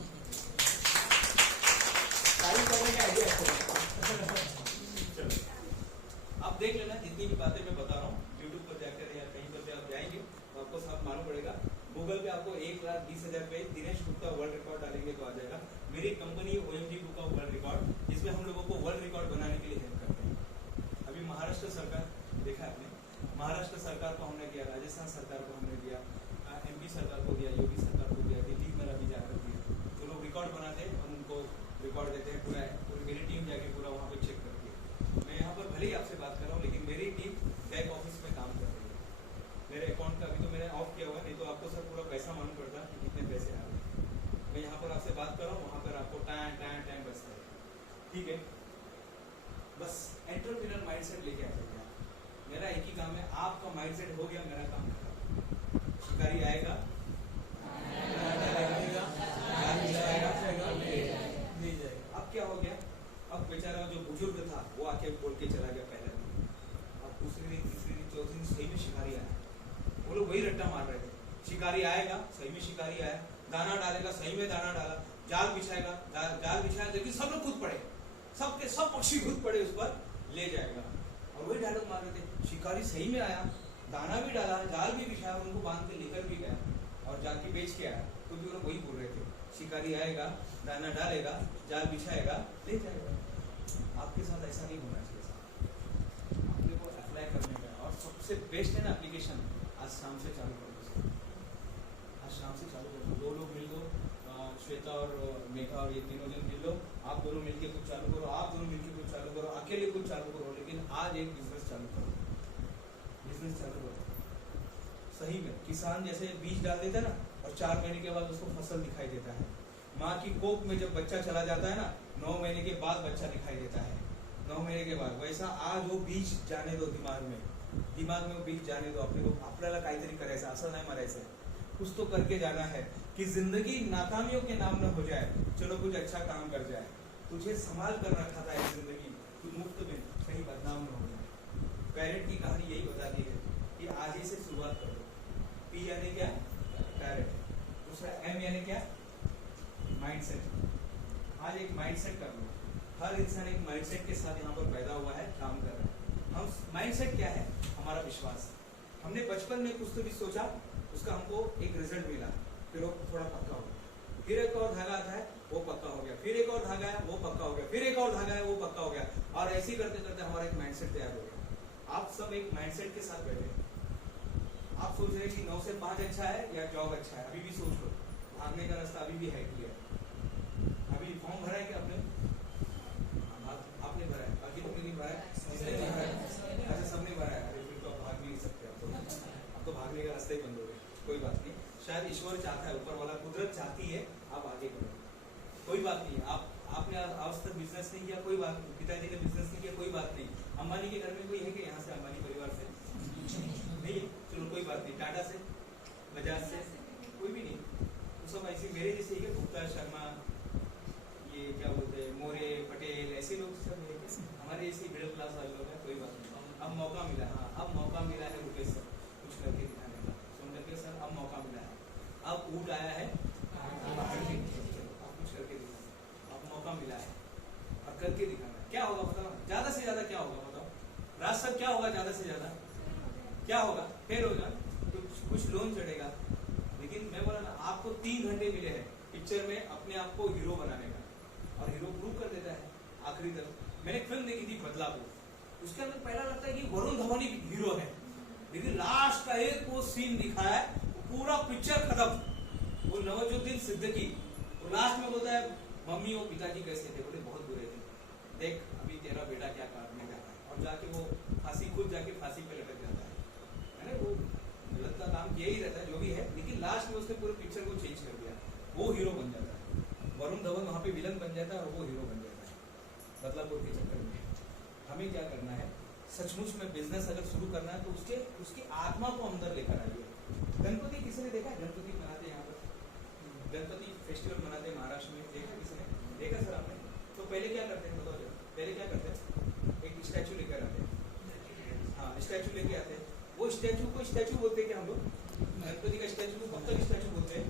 करने का आइडिया चलो आप देख लेना, जितनी भी बातें मैं बता रहा हूँ यूट्यूब पर जाकर या कहीं पर भी आप जाएंगे तो आपको सब मालूम पड़ेगा। गूगल पे आपको 1,20,000 पे दिनेश गुप्ता वर्ल्ड रिकॉर्ड डालेंगे तो आ जाएगा। मेरी company OMG book of world record, जिसमें हम लोगों को वर्ल्ड रिकॉर्ड बनाने के लिए हेल्प करते हैं। अभी महाराष्ट्र सरकार, देखा आपने, महाराष्ट्र सरकार को हमने दिया, राजस्थान सरकार को हमने दिया, MP सरकार को दिया, योगी सरकार को दिया, दिल्ली में अभी जाकर दिया। जो लोग रिकॉर्ड बनाते हैं हम उनको रिकॉर्ड देते हैं, पूरी मेरी टीम जाके पूरा वहाँ पे चेक करती है। मैं यहाँ पर भले ही आपसे बात कर रहा हूँ, लेकिन मेरी टीम बैक ऑफिस में काम कर रही है। मेरे अकाउंट का अभी तो मैंने ऑफ किया हुआ है, नहीं तो आपको सर पूरा पैसा मालूम पड़ता कि कितने पैसे आ रहे। मैं यहाँ पर आपसे बात कर रहा हूँ, वहाँ पर आपको टाइम बचता है। ठीक है, बस एंटरप्रेन्योर माइंडसेट लेके आ जाइए। मेरा एक ही काम है, आपका माइंडसेट हो गया, मेरा काम खत्म। शिकारी आएगा, अब क्या हो गया? अब बेचारा जो बुजुर्ग था वो आके बोल के चला गया पहले दिन। अब दूसरे दिन, तीसरे दिन, चौथे दिन सही में शिकारी आया। वो लोग वही रट्टा मार रहे थे, शिकारी आएगा, सही में शिकारी आया, दाना डालेगा, सही में दाना डाला, जाल बिछाएगा, जाल बिछाया, लेकिन सब लोग कूद पड़े, सबके सब पक्षी कूद पड़े उस पर, ले जाएगा। और वही डायलॉग मार रहे थे, शिकारी सही में आया, दाना भी डाला, जाल भी बिछाया, उनको बांध के लेकर भी गया और जाके बेच के आया। तो भी लोग वही बोल रहे थे, शिकारी आएगा, दाना डालेगा, जाल बिछाएगा, ले जाएगा। आपके साथ ऐसा नहीं होना चाहिए। आपने को अप्लाई करने का, और सबसे बेस्ट है ना एप्लीकेशन, आज शाम से चालू कर दो। आज शाम से चालू कर दो, 2 लोग मिल लो, श्वेता और मेघा और ये तीनों जन मिल लो, आप दोनों मिलके कुछ चालू करो, आप दोनों मिलके कुछ चालू करो, अकेले कुछ चालू करो, लेकिन आज एक बिजनेस चालू करो, बिजनेस चालू करो। सही में किसान जैसे बीज डाल देता है ना, और 4 महीने के बाद उसको फसल दिखाई देता है। माँ की कोख में जब बच्चा चला जाता है ना, 9 महीने के बाद बच्चा दिखाई देता है, 9 महीने के बाद। वैसा आज वो बीज जाने दो दिमाग में वो बीज जाने दो। अपने को आपल्याला काहीतरी करायचं, असं नाही मरायचं, कुछ तो करके जाना है कि जिंदगी नाकामियों के नाम न हो जाए, चलो कुछ अच्छा काम कर जाए। तुझे संभाल कर रखा था ये जिंदगी, तू मुफ्त में कहीं बदनाम न हो जाए। पैरेट की कहानी यही बताती है कि आज ही से शुरुआत करो। P यानी क्या? पैरेट। दूसरा M यानी क्या? माइंडसेट। आज एक माइंडसेट कर लो। हर इंसान एक माइंडसेट के साथ यहाँ पर पैदा हुआ है, काम कर रहा है। हम माइंडसेट क्या है? हमारा विश्वास। हमने बचपन में कुछ तो भी सोचा, उसका हमको एक रिजल्ट मिला, फिर वो थोड़ा पक्का हो गया, फिर एक और धागा आता है, वो पक्का हो गया, फिर एक और धागा है, वो पक्का हो गया, फिर एक और धागा है, वो पक्का हो गया, और ऐसे ही करते करते हमारा एक माइंडसेट तैयार हो गया। आप सब एक माइंडसेट के साथ बैठे, आप सोच रहे हैं कि 9 से 5 अच्छा है या जॉब अच्छा है, अभी भी सोच लो, भागने का रास्ता अभी भी है क्लियर। अभी फॉर्म भरा है क्या आपने? आपने भरा है, बाकी लोग नहीं भरा है, अच्छा सबने भरा है। अरे फिर तो आप भाग भी नहीं सकते, अब तो भागने का रास्ता ही बंद हो गया। कोई बात नहीं, शायद ईश्वर चाहता है, ऊपर वाला कुदरत चाहती है आप आगे बढ़ो, कोई बात नहीं। आपने आज तक बिजनेस नहीं किया, कोई बात नहीं, पिताजी ने बिजनेस नहीं किया, कोई बात नहीं। अंबानी के घर में कोई है कि यहाँ से अंबानी परिवार से नहीं? चलो कोई बात नहीं, टाटा से, बजाज से, कोई भी नहीं। तो सब ऐसे मेरे जैसे ही, गुप्ता, शर्मा, ये क्या बोलते हैं, मोरे, पटेल, ऐसे लोग सब है, हमारे ऐसे मिडिल क्लास वाले लोग हैं। कोई बात नहीं, अब मौका मिला, हाँ अब मौका मिला है रुपेश सर कुछ करके दिखाने का। मौका मिला है, अब ऊँट आया है पहाड़ के नीचे, आप कुछ करके दिखाना, अब मौका मिला है और करके दिखाना। क्या होगा बताओ, ज्यादा से ज्यादा क्या होगा बताओ, राज सर क्या होगा ज्यादा से ज्यादा, क्या होगा, फेल होगा, कुछ लोन चढ़ेगा। लेकिन मैं बोला ना, आपको 3 घंटे मिले हैं पिक्चर में अपने आप को हीरो बनाने का, और हीरो प्रूव कर देता है आखिरी तक। मैंने फिल्म देखी थी बदलापुर, उसके अंदर पहला लगता है कि वरुण धवन ही हीरो है, लेकिन लास्ट का एक वो सीन दिखा है, पूरा पिक्चर खत्म। वो नवाजुद्दीन सिद्दीकी वो लास्ट में बोलता है मम्मी वो पिताजी कैसे थे, बोले बहुत बुरे थे, देख अभी तेरा बेटा क्या करने जा रहा है, और जाके वो फांसी, खुद जाके फांसी पे लटक जाता है ना। वो गलत का काम किया ही रहता है जो भी है, लेकिन लास्ट में उसने पूरे पिक्चर को चेंज कर दिया, वो हीरो बन जाता है। वरुण धवन वहां पे विलन बन जाता है और वो हीरो बन जाता है बदलापुर के चक्कर में। हमें क्या करना है, सचमुच में बिजनेस अगर शुरू करना है तो उसकी आत्मा को अंदर लेकर आइए। गणपति किसी ने देखा है, गणपति मनाते यहाँ पर, गणपति फेस्टिवल मनाते हैं महाराष्ट्र में, देखा किसी ने, देखा सर आपने? तो पहले क्या करते हैं बताओ, पहले क्या करते हैं, एक स्टैचू लेकर आते हैं, हाँ स्टैचू लेके आते हैं, वो स्टैचू को स्टैचू बोलते हैं क्या हम लोग, गणपति का स्टैचू को कब तक स्टैचू बोलते हैं?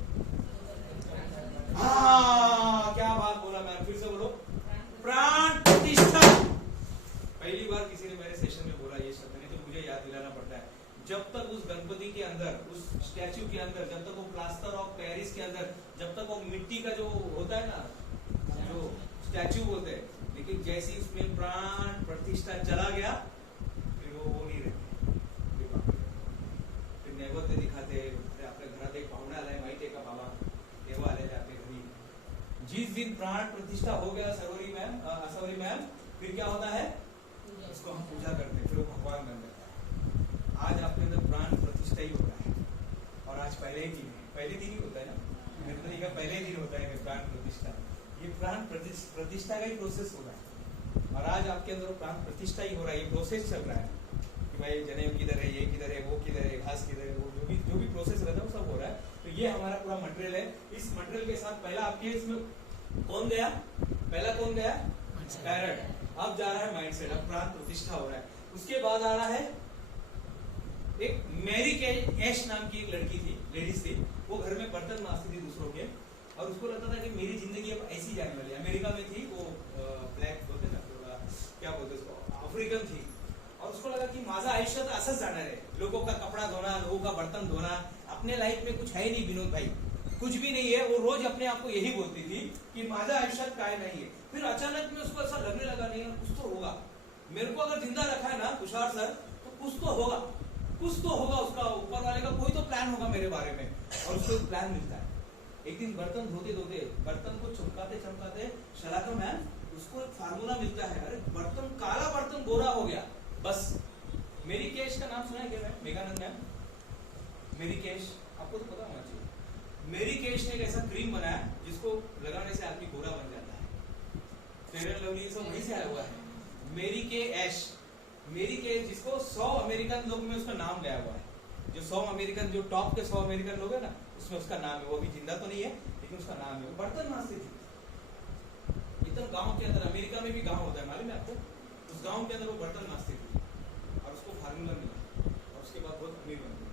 हाँ क्या बात बोला मैम, फिर से बोलो, प्राण प्रतिष्ठा। पहली बार किसी ने मेरे सेशन में बोला ये शब्द, नहीं तो मुझे याद दिलाना पड़ता है। जब तक उस गणपति के अंदर, उस स्टैचू के अंदर, जब तक वो प्लास्टर ऑफ पेरिस के अंदर, जब तक वो मिट्टी का जो होता है ना, जो स्टैचू बोलते हैं, लेकिन जैसे ही उसमें प्राण प्रतिष्ठा चला गया, फिर वो नहीं रहते, फिर नैवेद्य दिखाते, आपल्या घरात एक पाहुणा आलाय माहिती आहे का बाबा, तेव्हा आलेले आपल्या घरी। जिस दिन प्राण प्रतिष्ठा हो गया सरोरी मैम, असौरी मैम, फिर क्या होता है, उसको हम पूजा करते हैं, फिर वो भगवान बन जाता है। आज आपके अंदर प्राण प्रतिष्ठा ही होता है, और आज पहले दिन ही होता है ना, गणपति का पहले दिन होता है प्राण प्रतिष्ठा। ये प्राण प्रतिष्ठा का ही प्रोसेस हो रहा है, और आज आपके अंदर प्राण प्रतिष्ठा ही हो रहा है, ये प्रोसेस चल रहा है कि भाई जनेऊ किधर है, ये किधर है, वो किधर है, घास किधर है, वो जो भी प्रोसेस रहता है वो सब हो रहा है। तो ये हमारा पूरा मटेरियल है। इस मटेरियल के साथ पहला आपके इसमें कौन गया, पहला कौन गया, पैरेट। अब जा रहा है माइंडसेट, अब प्राण प्रतिष्ठा हो रहा है। उसके बाद आ रहा है एक मैरी ऐश नाम की एक लड़की थी, लेडीज थी, वो घर में बर्तन मांजती थी दूसरों के, और उसको लगता था कि मेरी जिंदगी अब ऐसी जाने वाली है। अमेरिका में थी वो, ब्लैक बोलते ना, क्या बोलते उसको, अफ्रीकन थी, और उसको लगा कि माझा आयुष्य तो असंच जाणार है, लोगों का कपड़ा धोना, लोगों का बर्तन धोना, अपने लाइफ में कुछ है नहीं विनोद भाई, कुछ भी नहीं है। वो रोज अपने आप को यही बोलती थी कि माझा आयुष्य काय नहीं है। फिर अचानक में उसको ऐसा लगने लगा, नहीं कुछ तो होगा, मेरे को अगर जिंदा रखा है ना तुषार सर, तो कुछ तो होगा, कुछ तो होगा, उसका ऊपर वाले का कोई तो प्लान होगा मेरे बारे में। और उसको एक प्लान मिलता है। एक दिन बर्तन धोते धोते, बर्तन को चमकाते चमकाते, शलाका मैम, उसको एक फार्मूला मिलता है, अरे बर्तन, काला बर्तन गोरा हो गया, बस। मेरी कैश का नाम सुना है क्या मैम, मेघानंद मैम, मेरी कैश, आपको तो पता होना चाहिए। मेरी कैश ने एक ऐसा क्रीम बनाया जिसको लगाने से आदमी गोरा बन जाता है। फेयर एंड लवली सब वहीं से आया हुआ है, मेरी के ऐश, मेरी के, जिसको 100 अमेरिकन लोग में उसका नाम गया हुआ है। जो 100 अमेरिकन, जो टॉप के 100 अमेरिकन लोग है ना, उसमें उसका नाम है। वो अभी जिंदा तो नहीं है, लेकिन उसका नाम है। वो बर्तन मांजती थी एकदम गांव के अंदर, अमेरिका में भी गांव होता है मालूम है आपको, उस गांव के अंदर वो बर्तन मांजती थी, और उसको फार्मूला मिला, और उसके बाद बहुत अमीर बन गई।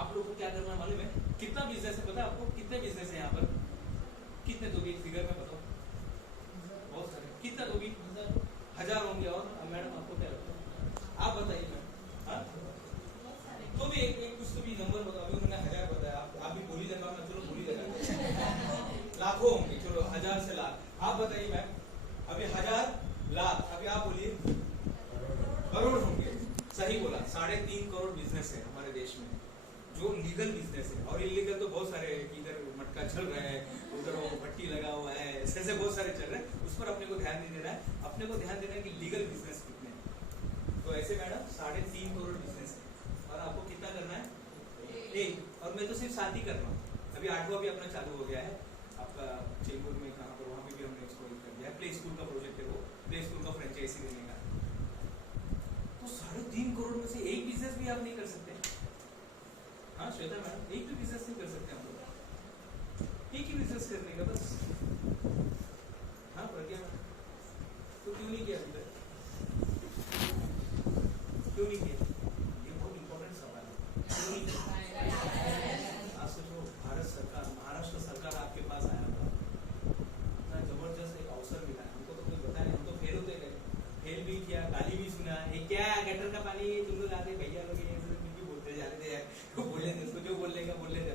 आप लोगों को क्या करना मालूम है, कितना बिजनेस है पता है आपको, कितने बिजनेस है यहाँ पर, कितने दोगे एक फिगर में बताओ, बहुत सारे, कितना दोगी, 1000 होंगे। और मैडम आपको क्या लगता है, आप बताइए मैम, हाँ तो भी एक कुछ तो भी नंबर बताओ। अभी उन्होंने 1000 बताया, आप भी बोली लगा, मैं चलो बोली लगा, लाखों होंगे, चलो 1000 से लाख। आप बताइए मैम, अभी 1000 लाख, अभी आप बोलिए करोड़ होंगे। सही बोला, 3.5 करोड़ बिजनेस है हमारे देश में, जो लीगल बिजनेस है। और इलीगल तो बहुत सारे, इधर मटका चल रहा है, उधर वो भट्टी लगा हुआ है, ऐसे बहुत सारे चल रहे हैं, उस पर अपने को ध्यान नहीं देना है। अपने को ध्यान देना है कि लीगल बिजनेस कितने हैं। तो ऐसे मैडम 3.5 करोड़ बिजनेस है, और आपको कितना करना है, एक। और मैं तो सिर्फ 7 ही कर रहा हूँ, अभी 8वां भी अपना चालू हो गया है आपका चेंबूर में, कहाँ पर, वहाँ पे भी हमने इसको कर दिया है। प्ले स्कूल का प्रोजेक्ट है वो, प्ले स्कूल का फ्रेंचाइजी देने का। तो 3.5 करोड़ में से एक बिजनेस भी आप नहीं कर सकते। हाँ श्वेता मैडम, एक भी बिजनेस नहीं कर सकते हम लोग, एक ही बिजनेस करने का बस। हाँ प्रज्ञा, तो क्यों नहीं किया अभी तक, क्यों नहीं किया, ये बहुत इंपॉर्टेंट सवाल है, क्यों नहीं किया?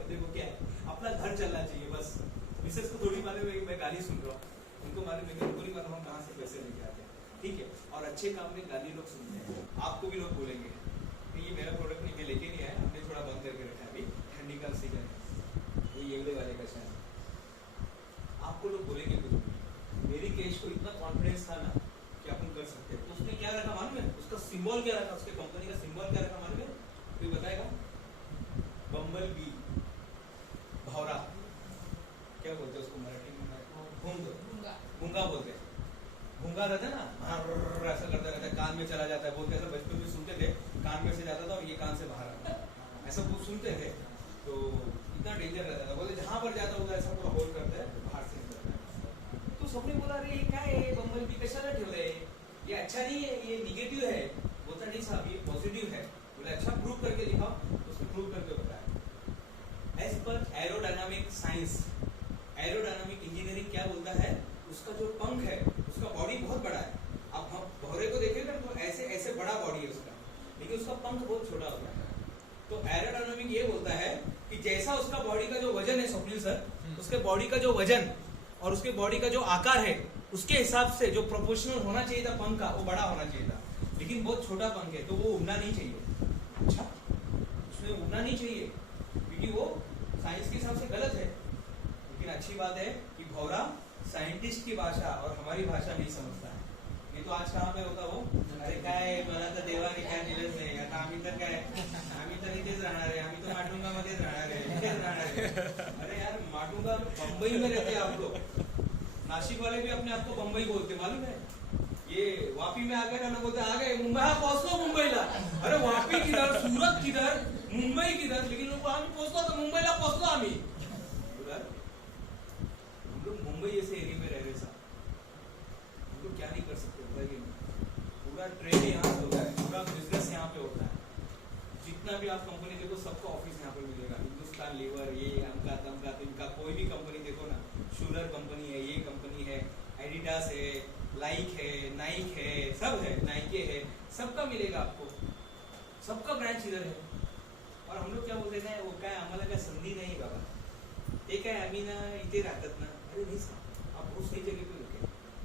बंदे को क्या है, अपना घर चलना चाहिए बस। मिसेस को थोड़ी मालूम है कि मैं गाली सुन रहा हूँ, उनको मालूम है कि उनको नहीं मालूम हम कहाँ से पैसे लेके आते हैं, ठीक है। और अच्छे काम में गाली लोग सुनते हैं, आपको भी लोग बोलेंगे कि ये मेरा प्रोडक्ट नहीं, मैं लेके नहीं आया, हमने थोड़ा बंद करके रखा है, अभी ठंडी का सीजन है, ये येवले वाले का शायद, आपको लोग बोलेंगे कुछ भी। मेरी केश को इतना कॉन्फिडेंस था ना कि अपन कर सकते हैं, तो उसने क्या रखा मालूम है, उसका सिंबल क्या रखा, उसके कंपनी का सिंबल क्या रखा मालूम है, कोई बताएगा? बम्बल बी, भौरा, क्या बोलते हैं उसको मराठी में? घूंगा बोलते हैं, घूंगा रहता है ना, ऐसा करता रहता है, कान में चला जाता है, बोलते ऐसा बचपन में सुनते थे, कान में से जाता था और ये कान से बाहर आता, ऐसा वो सुनते थे, तो इतना डेंजर रहता था, बोलते जहाँ पर जाता होगा ऐसा पूरा होल्ड करता है, बाहर से निकलता है। तो सबने बोला अरे ये क्या है, बम्बल बी कशाला ठेवलंय, ये अच्छा नहीं है, ये निगेटिव है। बोलता नहीं साहब ये पॉजिटिव है। बोले अच्छा प्रूव करके दिखाओ, उसने प्रूव करके बताया। As per aerodynamic science, aerodynamic engineering क्या बोलता है, उसका जो पंख है उसका बॉडी बहुत बड़ा है, आप हम भौरे को देखेंगे तो ऐसे ऐसे बड़ा बॉडी है उसका, लेकिन उसका पंख बहुत छोटा होता है। तो एरोडायनामिक ये बोलता है कि जैसा उसका बॉडी का जो वजन है स्वप्निल सर, उसके बॉडी का जो वजन और उसके बॉडी का जो आकार है उसके हिसाब से जो प्रोपोर्शनल होना चाहिए था पंख का, वो बड़ा होना चाहिए था, लेकिन बहुत छोटा पंख है तो वो उड़ना नहीं चाहिए। अच्छा, उसमें उड़ना नहीं चाहिए क्योंकि वो साइंस के हिसाब से गलत है, लेकिन अच्छी बात है कि भौरा साइंटिस्ट की भाषा और हमारी भाषा नहीं समझता है। नहीं तो आज कहाँ पे होता वो, अरे काय मला तर देवाने काय दिलंच नाही, आता आम्ही तर काय, आम्ही तर इथेच राहणार आहे, आम्ही तो माटुंगा मध्येच राहणार आहे, इथेच राहणार आहे। अरे यार माटुंगा बम्बई में रहते हैं आप लोग, नासिक वाले भी अपने आप को बम्बई बोलते मालूम है, ये वापी में आ गए ना, बोलते आ गए मुंबई, हाँ पहुंचलो मुंबईला, अरे वापी किधर, सूरत किधर, मुंबई किधर, लेकिन आम्ही पोहोचलो तो मुंबईला पोहोचलो आम्ही। हम लोग मुंबई जैसे एरिया में रह रहे साहब, हम लोग क्या नहीं कर सकते, पूरा ट्रेड यहाँ से होता है, पूरा बिजनेस यहाँ पे होता है, जितना भी आप कंपनी देखो सबका ऑफिस यहाँ पे मिलेगा, हिंदुस्तान लीवर, ये अमका तमका, इनका कोई भी कंपनी देखो ना, शूलर कंपनी है, ये कंपनी है, एडिडास है, लाइक है, नाइक है, सब है, नाइके है, सबका मिलेगा आपको, सबका ब्रांच इधर है। और हम लोग क्या बोलते हैं, वो काय आम्हाला काय संधी नाही बाबा, ते काय आम्ही ना इथे राहतात ना, अरे नहीं साहब आप बहुत सही जगह पे रुके,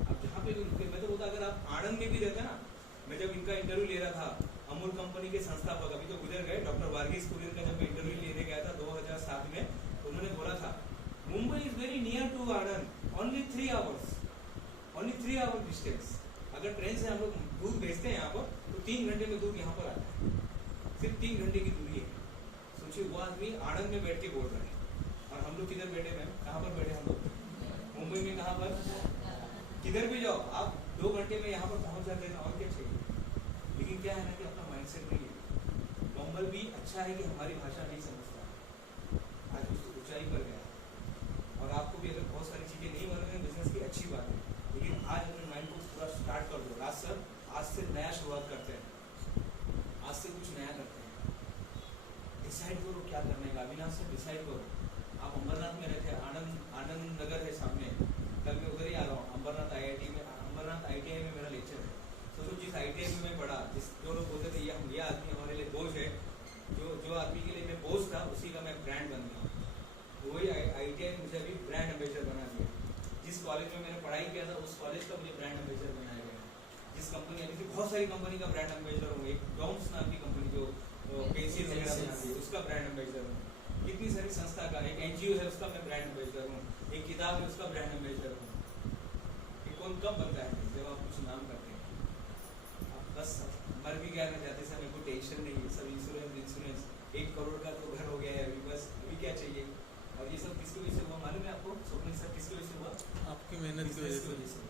आप जहाँ पे भी रुके। मैं तो बोलता अगर आप आनंद में भी रहते ना, मैं जब इनका इंटरव्यू ले रहा था, अमूल कंपनी के संस्थापक अभी तो गुजर गए डॉक्टर वार्गीस कुरियन का जब मैं इंटरव्यू लेने गया था 2007 में, तो उन्होंने बोला था Mumbai is very near to Anand, only 3 hour distance. अगर ट्रेन से हम लोग दूध भेजते हैं यहाँ पर तो 3 घंटे में दूध यहाँ पर आता है, सिर्फ 3 घंटे की दूरी है। सोचिए वो आदमी आनंद में बैठ के बोल रहा है, और हम लोग किधर बैठे मैम, कहाँ पर बैठे हम लोग, मुंबई में कहाँ पर, किधर भी जाओ आप 2 घंटे में यहाँ पर पहुँच जाते हैं, और क्या चाहिए। लेकिन क्या है ना कि अपना माइंडसेट नहीं है। बम्बल भी अच्छा है कि हमारी भाषा नहीं समझता, आज उसको ऊंचाई पर गया, और आपको भी अगर बहुत सारी चीजें नहीं मालूम है बिजनेस की, अच्छी बात है, लेकिन आज अपने माइंड को पूरा स्टार्ट कर दो। राज सर आज से नया शुरुआत करते हैं, आज से कुछ नया करते हैं, डिसाइड करो क्या करने का। अविनाश से डिसाइड करो, आप अंबरनाथ में रहते हैं, आनंद नगर है सामने, कल मैं उधर ही आ रहा हूँ, अंबरनाथ IITI में मेरा लेक्चर है। सोचो जिस IITI में मैं पढ़ा, जिस जो लोग बोलते थे ये आदमी हमारे लिए बोझ है, जो आदमी के लिए मैं बोझ था उसी का मैं ब्रांड बन गया, वही IITI मुझे अभी ब्रांड एम्बेसडर बना दिया। जिस कॉलेज में मैंने पढ़ाई किया था उस कॉलेज का मुझे ब्रांड एम्बेसडर बनाया गया। जिस कंपनी अभी बहुत सारी कंपनी का ब्रांड एम्बेसडर हूँ, एक डॉम्स नाम की कंपनी जो पेंसिल वगैरह बनाती है उसका ब्रांड एम्बेसडर हूँ, कितनी सारी संस्था का, एक NGO है उसका मैं ब्रांड एम्बेसडर हूँ, एक किताब है उसका ब्रांड एम्बेसडर हूँ। ये कौन कब बनता है, जब आप कुछ नाम करते हैं। आप बस मर भी गया ना जाते समय कोई टेंशन नहीं है, सब इंश्योरेंस 1 करोड़ का तो घर हो गया है अभी, बस अभी क्या चाहिए। और ये सब किसकी वजह से हुआ मालूम है आपको, स्वप्निल सर किसकी वजह से हुआ, आपकी मेहनत की वजह से।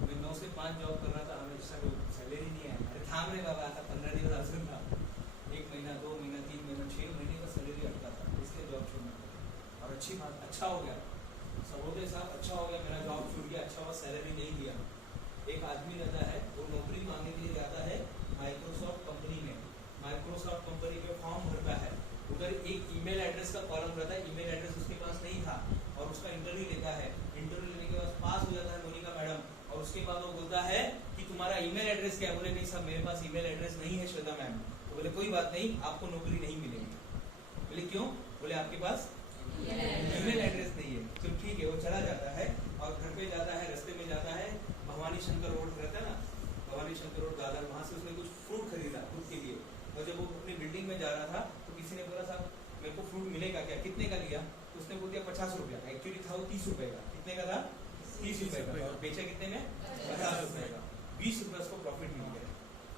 मैं 9 से 5 जॉब कर रहा था, हमेशा सैलरी नहीं आया, अरे थाम रे बाबा, आता 15 दिन अजून था, 1 महीना 2 महीना 3 महीना 6 महीने का सैलरी अटका था, इसलिए जॉब छोड़ना पड़ा। और अच्छी बात, अच्छा हो गया, सबोदय साहब अच्छा हो गया, मेरा जॉब छूट गया, अच्छा हुआ सैलरी नहीं दिया। एक आदमी रहता है वो नौकरी मांगने के लिए जाता है माइक्रोसॉफ्ट कंपनी में, माइक्रोसॉफ्ट कंपनी में फॉर्म भरता है, उधर एक ईमेल एड्रेस का कॉलम रहता है, ईमेल एड्रेस उसके पास नहीं था, और उसका इंटरव्यू लेता है, इंटरव्यू लेने के बाद पास हो जाता है मोनिका मैडम, और उसके बाद वो बोलता है कि तुम्हारा ईमेल एड्रेस क्या है, बोले नहीं साहब मेरे पास ईमेल एड्रेस नहीं है श्वेता मैम, तो बोले कोई बात नहीं आपको नौकरी नहीं मिलेगी। बोले क्यों, बोले आपके पास ईमेल एड्रेस नहीं है। तो ठीक है, वो चला जाता है और घर पे जाता है, रास्ते में जाता है, भवानी शंकर रोड रहता है ना, भवानी शंकर रोड दादर, वहां से उसने कुछ फ्रूट खरीदा खुद के लिए। और जब वो अपनी बिल्डिंग में जा रहा था तो किसी ने बोला साहब मेरे को फ्रूट मिलेगा क्या, कितने का लिया? तो उसने बोल दिया 50 रुपया। एक्चुअली था वो 30 रुपए का। कितने का था? 30 रुपए का। और बेचा कितने में? 50 रुपए का। 20 रुपए उसको प्रॉफिट मिल गया।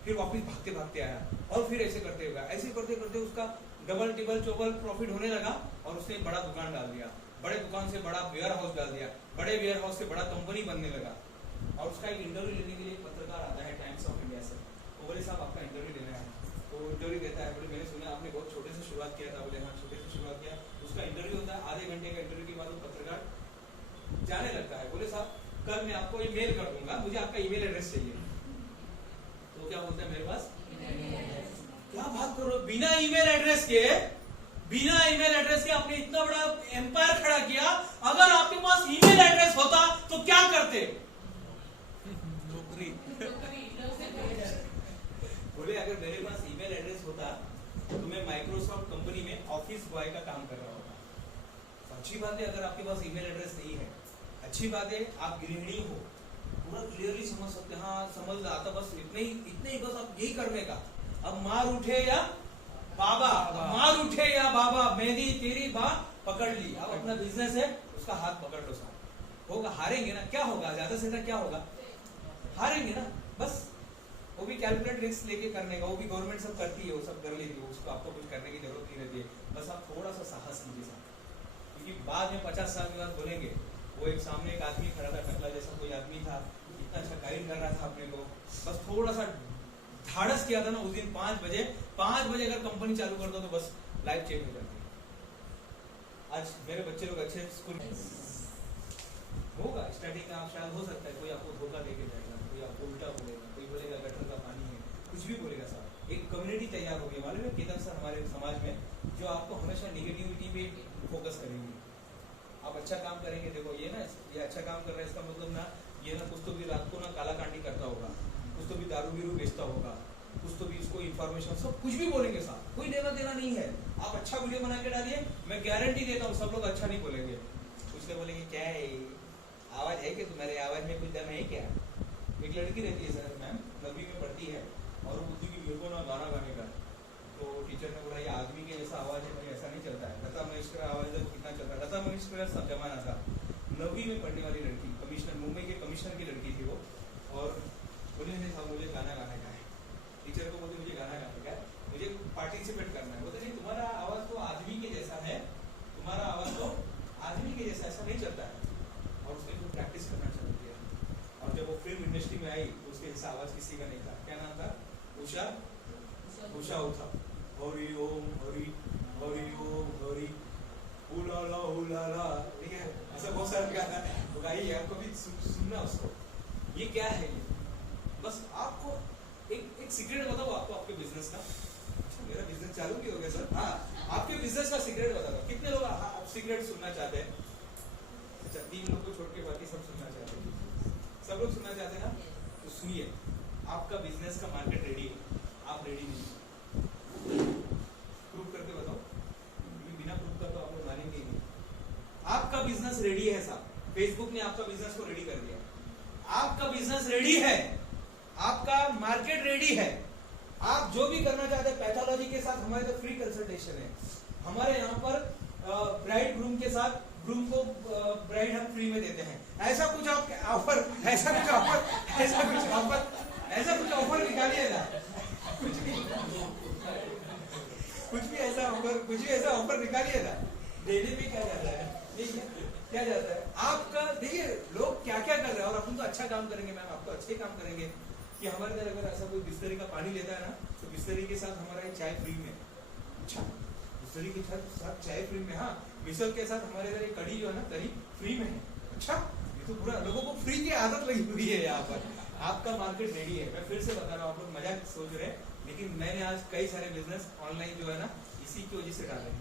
फिर वापस भागते भागते आया और फिर ऐसे करते हुए ऐसे करते करते उसका डबल टिबल चौबल प्रॉफिट होने लगा और उसने बड़ा दुकान डाल दिया, बड़े दुकान से बड़ा वेयर हाउस डाल दिया, बड़े वेयर हाउस से बड़ा कंपनी बनने लगा। और उसका एक इंटरव्यू लेने के लिए एक पत्रकार आता है टाइम्स ऑफ इंडिया से। वो बोले साहब आपका इंटरव्यू लेना है। तो इंटरव्यू देता है। बोले मैंने सुना आपने बहुत छोटे से शुरुआत किया था। बोले हाँ छोटे से शुरुआत किया। उसका इंटरव्यू होता है, आधे घंटे का इंटरव्यू के बाद वो पत्रकार जाने लगता है। बोले साहब कल मैं आपको ईमेल कर दूंगा, मुझे आपका ईमेल एड्रेस चाहिए। तो क्या बोलता है मेरे पास क्या बात करो, बिना ईमेल एड्रेस के आपने इतना बड़ा एम्पायर खड़ा किया। अगर आपके पास ईमेल एड्रेस होता तो क्या करते? नौकरी। बोले अगर मेरे पास ईमेल एड्रेस होता तो मैं माइक्रोसॉफ्ट कंपनी में ऑफिस बॉय का काम कर रहा होता। अच्छी बात है अगर आपके पास ईमेल एड्रेस नहीं है, अच्छी बात है आप गृहिणी हो, पूरा क्लियरली समझ सकते हैं। हाँ समझ आता, बस इतने ही बस आप यही करने का। अब मार उठे या बाबा, मार उठे या बाबा, मेरी तेरी बात पकड़ ली। अब अपना बिजनेस है उसका हाथ पकड़ लो साहब। होगा हारेंगे ना, क्या होगा ज्यादा से ज्यादा क्या होगा? हारेंगे ना। बस वो भी कैलकुलेट रिस्क लेके करने का, वो भी गवर्नमेंट सब करती है, वो सब कर लेती है, उसको आपको कुछ करने की जरूरत नहीं रहती है। बस आप थोड़ा सा साहस कीजिए साहब, क्योंकि बाद में 50 साल के बाद बोलेंगे वो एक सामने एक आदमी खड़ा था, टकला जैसा कोई आदमी था, इतना अच्छा गाइड कर रहा था अपने को, बस थोड़ा सा धाड़स किया था ना उस दिन 5 बजे अगर कंपनी चालू करता तो बस लाइफ चेंज हो जाती। आज मेरे बच्चे लोग अच्छे स्कूल होगा, स्टार्टिंग में आप शायद हो सकता है कोई आपको धोखा देके जाएगा, कोई आपको उल्टा बोलेगा, कोई बोलेगा गटर का पानी है, कुछ भी बोलेगा साहब। एक कम्युनिटी तैयार हो गई, मालूम है केतन सर हमारे समाज में, जो आपको हमेशा निगेटिविटी पे फोकस करेंगे। आप अच्छा काम करेंगे, देखो ये ना ये अच्छा काम कर रहा है, इसका मतलब ना ये ना कुछ तो भी रात को ना काला कांडी करता होगा, कुछ तो भी दारू बीरू बेचता होगा, कुछ तो भी इसको इन्फॉर्मेशन सब कुछ भी बोलेंगे साहब, कोई लेना देना नहीं है। आप अच्छा वीडियो बना के डालिए, मैं गारंटी देता हूँ सब लोग अच्छा नहीं बोलेंगे। कुछ लोग बोलेंगे क्या है आवाज है कि तुम्हारे आवाज में कुछ दम है क्या? एक लड़की रहती है सर मैम, 9वीं में पढ़ती है और वो बोलती कि मेरे को ना गाना गाने का। तो टीचर ने बोला ये आदमी के जैसा आवाज है, भाई ऐसा नहीं चलता है। लता मंगेशकर आवाज है वो कितना चलता है, लता मंगेशकर सब जमाना था। 9वीं में पढ़ने वाली लड़की, कमिश्नर, मुंबई के कमिश्नर की लड़की थी वो, और बोले नहीं साहब मुझे गाना गाने का है। टीचर को बोलते मुझे गाना गाने का है, मुझे पार्टिसिपेट करना है। बोलते नहीं तुम्हारा आवाज तो आदमी के जैसा है, तुम्हारा आवाज तो आदमी के जैसा, ऐसा नहीं चलता है। और उसने फिर प्रैक्टिस करना चालू किया, और जब वो फिल्म इंडस्ट्री में आई तो उसके जैसा आवाज किसी का नहीं था। क्या नाम था? उषा उठा, हरि ओम हरि, हरि ओम हरि, उलाला, ठीक है, ऐसा बहुत सारा गाना है, गाइए, आपको भी सुनना उसको। ये क्या है? ये बस आपको एक सीक्रेट बताओ आपको आपके बिजनेस का। मेरा बिजनेस चालू भी हो गया सर। हाँ, आपके बिजनेस का सीक्रेट बता दो। कितने लोग आप सीक्रेट सुनना चाहते हैं? अच्छा, 3 लोग को छोड़ के बाकी सब सुनना चाहते हैं। सब लोग सुनना चाहते हैं ना? तो सुनिए, आपका बिजनेस का मार्केट रेडी है, आप रेडी नहीं। प्रूव करके बताओ, बिना प्रूव कर तो आप लोग मानेंगे ही नहीं। आपका बिजनेस रेडी है साहब, फेसबुक ने आपका बिजनेस को रेडी कर दिया। आपका बिजनेस रेडी है, आपका मार्केट रेडी है। आप जो भी करना चाहते हैं, पैथोलॉजी के साथ हमारे तो फ्री कंसल्टेशन है। हमारे यहाँ पर ब्राइड ग्रूम के साथ ग्रूम को ब्राइड हम फ्री में देते हैं। ऐसा कुछ आप ऑफर निकालिएगा, कुछ भी ऐसा ऑफर निकालिएगा। देने में क्या जाता है? क्या जाता है आपका? देखिए लोग क्या क्या कर रहे हैं, और अपन तो अच्छा काम करेंगे मैम, आपको अच्छे काम करेंगे कि हमारे इधर अगर ऐसा कोई बिस्लरी का पानी लेता है ना, तो बिस्लरी के साथ हमारा एक चाय फ्री में। अच्छा, बिस्लरी के साथ चाय फ्री में। हाँ, मिसल के साथ हमारे इधर एक कड़ी जो है ना, कड़ी फ्री में है। अच्छा, ये तो पूरा लोगों को फ्री की आदत लगी हुई है यहाँ पर। आपका मार्केट रेडी है। मैं फिर से बता रहा हूँ, आप लोग मजाक सोच रहे हैं, लेकिन मैंने आज कई सारे बिजनेस ऑनलाइन जो है ना इसी की वजह से डाले।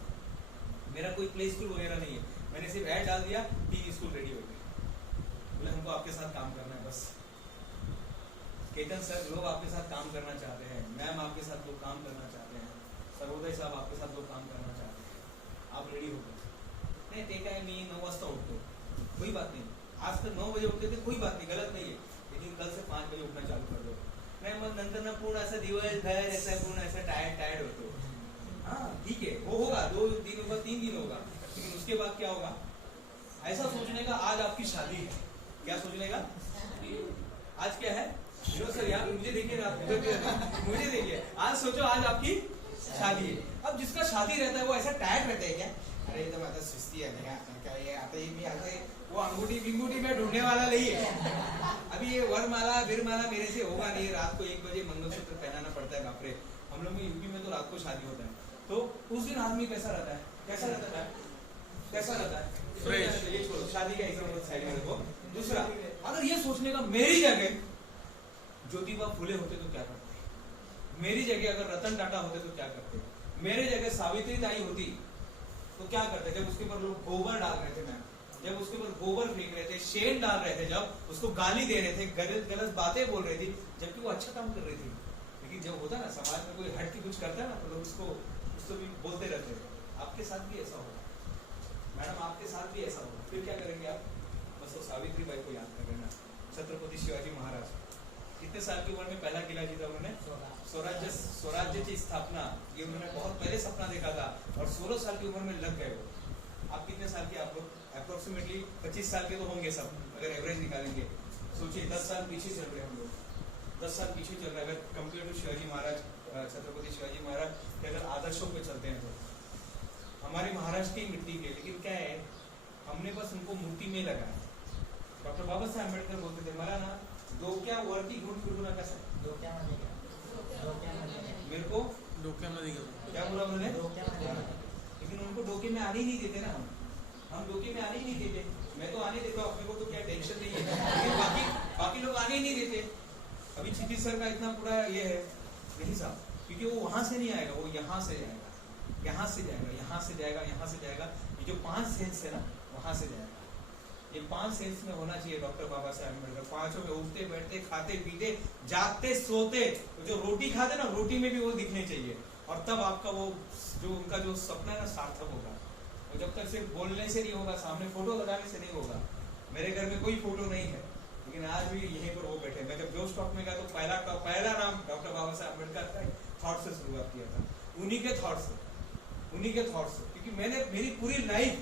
मेरा कोई प्ले स्कूल वगैरह नहीं है, मैंने सिर्फ ऐड डाल दिया कि स्कूल रेडी हो गया। बोले हमको आपके साथ काम करना है बस। केतन सर, लोग आपके साथ काम करना चाहते हैं, मैम आपके साथ लोग काम करना चाहते हैं, सर्वोदय साहब आपके साथ लोग काम करना चाहते हैं। आप नाही ते काय मी 9 वाजता उठतो, कोई बात नहीं, आज तक 9 बजे उठते थे, कोई बात नहीं, गलत नहीं है, लेकिन कल से 5 बजे उठना चालू कर दो. नाही मग नंतर ना पूर्ण असं दिवसभर ऐसा पूर्ण ऐसा टायर्ड होतो. हाँ ठीक है, वो होगा, 2 दिन होगा, 3 दिन होगा, लेकिन उसके बाद क्या होगा? ऐसा सोचने का आज आपकी शादी है. क्या सोचने का? आज क्या है? सर यार मुझे देखिए ना, मुझे देखिए, आज सोचो आज आपकी शादी है. अब जिसका शादी रहता है वो ऐसा टायर्ड रहता है क्या? अरे एकदम आता सुस्ती है क्या ये आता ही भी आता है, वो अंगूठी बिंगूठी में ढूंढने वाला नहीं है. अभी ये वरमाला बिरमाला मेरे से होगा नहीं. रात को 1 बजे मंगलसूत्र पहनाना पड़ता है. बाप रे, हम लोग में यूपी में तो रात को शादी होता है. तो उस दिन आदमी कैसा रहता है? कैसा रहता है? कैसा रहता है? फ्रेश. ये छोड़ो, शादी का एग्जाम्पल साइड में रखो. दूसरा, अगर ये सोचने का मेरी जगह ज्योतिबा फुले होते तो क्या करते? मेरी जगह अगर रतन टाटा होते तो क्या करते? मेरी जगह सावित्री ताई होती तो क्या करते? जब उसके ऊपर लोग गोबर डाल रहे थे, मैम, जब उसके ऊपर गोबर फेंक रहे थे, शेन डाल रहे थे, जब उसको गाली दे रहे थे, गलत बातें बोल रही थी, जबकि वो अच्छा काम कर रही थी. लेकिन जब होता ना समाज में कोई हट के कुछ करता है ना, तो लोग उसको भी बोलते रहते हैं. आपके साथ भी ऐसा होगा मैडम, आपके साथ भी ऐसा होगा. फिर क्या करेंगे आप? बस वो सावित्री बाई को याद कर लेना. छत्रपति शिवाजी महाराज कितने साल की उम्र में पहला किला जीता उन्होंने? स्वराज्य की स्थापना, ये उन्होंने बहुत पहले सपना देखा था और 16 साल की उम्र में लग गए वो. आप कितने साल के? आप लोग अप्रोक्सीमेटली 25 साल के तो होंगे सब, अगर एवरेज निकालेंगे. सोचिए 10 साल पीछे चल रहे हैं हम लोग, 10 साल पीछे चल रहे हैं. अगर कंपेयर टू शिवाजी महाराज, छत्रपति शिवाजी महाराज के अगर आदर्शों पे चलते हैं तो हमारे महाराष्ट्र की मिट्टी के, लेकिन क्या है, हमने बस उनको मूर्ति में लगाया. डॉक्टर बाबा साहेब अम्बेडकर बोलते थे, मला ना डोक्या वरती घेऊन फिरू नका सर. मेरे को डोक्यामध्ये घेऊन, क्या बोला उन्होंने? लेकिन उनको डोके में आने ही नहीं देते ना. हम डोके में आने ही नहीं देते. मैं तो आने देता हूँ, अपने को तो क्या टेंशन नहीं है, लेकिन बाकी लोग आने ही नहीं देते. अभी क्षितिज सर का इतना पूरा ये है नहीं साहब, क्योंकि वो वहां से नहीं आएगा, वो यहाँ से जाएगा, यहाँ से जाएगा, यहाँ से जाएगा, यहाँ से जाएगा. ये जो 5 सेंस है ना, वहां से जाएगा. ये 5 सेंस में होना चाहिए डॉक्टर बाबा साहेब अम्बेडकर. 5 में उठते बैठते खाते पीते जागते सोते, जो रोटी खाते ना, रोटी में भी वो दिखने चाहिए. और तब आपका वो जो उनका जो सपना है ना, सार्थक होगा. और जब तक सिर्फ बोलने से नहीं होगा, सामने फोटो लगाने से नहीं होगा. मेरे घर में कोई फोटो नहीं है, लेकिन आज भी यहीं पर वो बैठे. मैं जब जो स्टॉक में गया तो पहला नाम डॉक्टर बाबा साहेब अम्बेडकर का थॉट से शुरुआत किया था. उन्हीं के थॉट से, क्योंकि मैंने मेरी पूरी लाइफ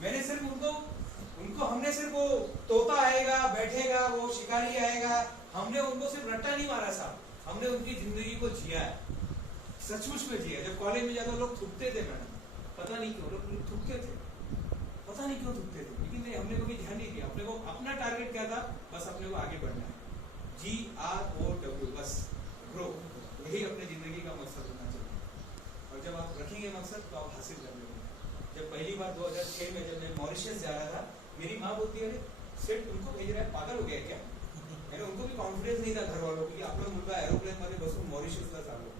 मैंने सिर्फ उनको हमने सिर्फ वो तोता आएगा बैठेगा, वो शिकारी आएगा, हमने उनको सिर्फ रट्टा नहीं मारा साहब, हमने उनकी जिंदगी को जिया है, सचमुच में जिया. जब कॉलेज में जाकर लोग थूकते थे मैडम, पता नहीं क्यों लोग थूकते थे, पता नहीं क्यों थूकते थे, लेकिन नहीं, हमने कभी ध्यान नहीं दिया. अपने को अपना टारगेट क्या था? बस अपने को आगे बढ़ना है. GROW, बस ग्रो, यही अपने जिंदगी का मकसद होना चाहिए. और जब आप रखेंगे मकसद तो आप हासिल कर लेंगे. जब पहली बार 2006 में जब मैं मॉरिशस जा रहा था, मेरी माँ बोलती है, अरे सेठ उनको भेज रहा है, पागल हो गया क्या? मैंने उनको भी कॉन्फिडेंस नहीं था घर वालों की, आपला मुलगा एरोप्लेन मध्ये बसून मॉरिशसला चाललो.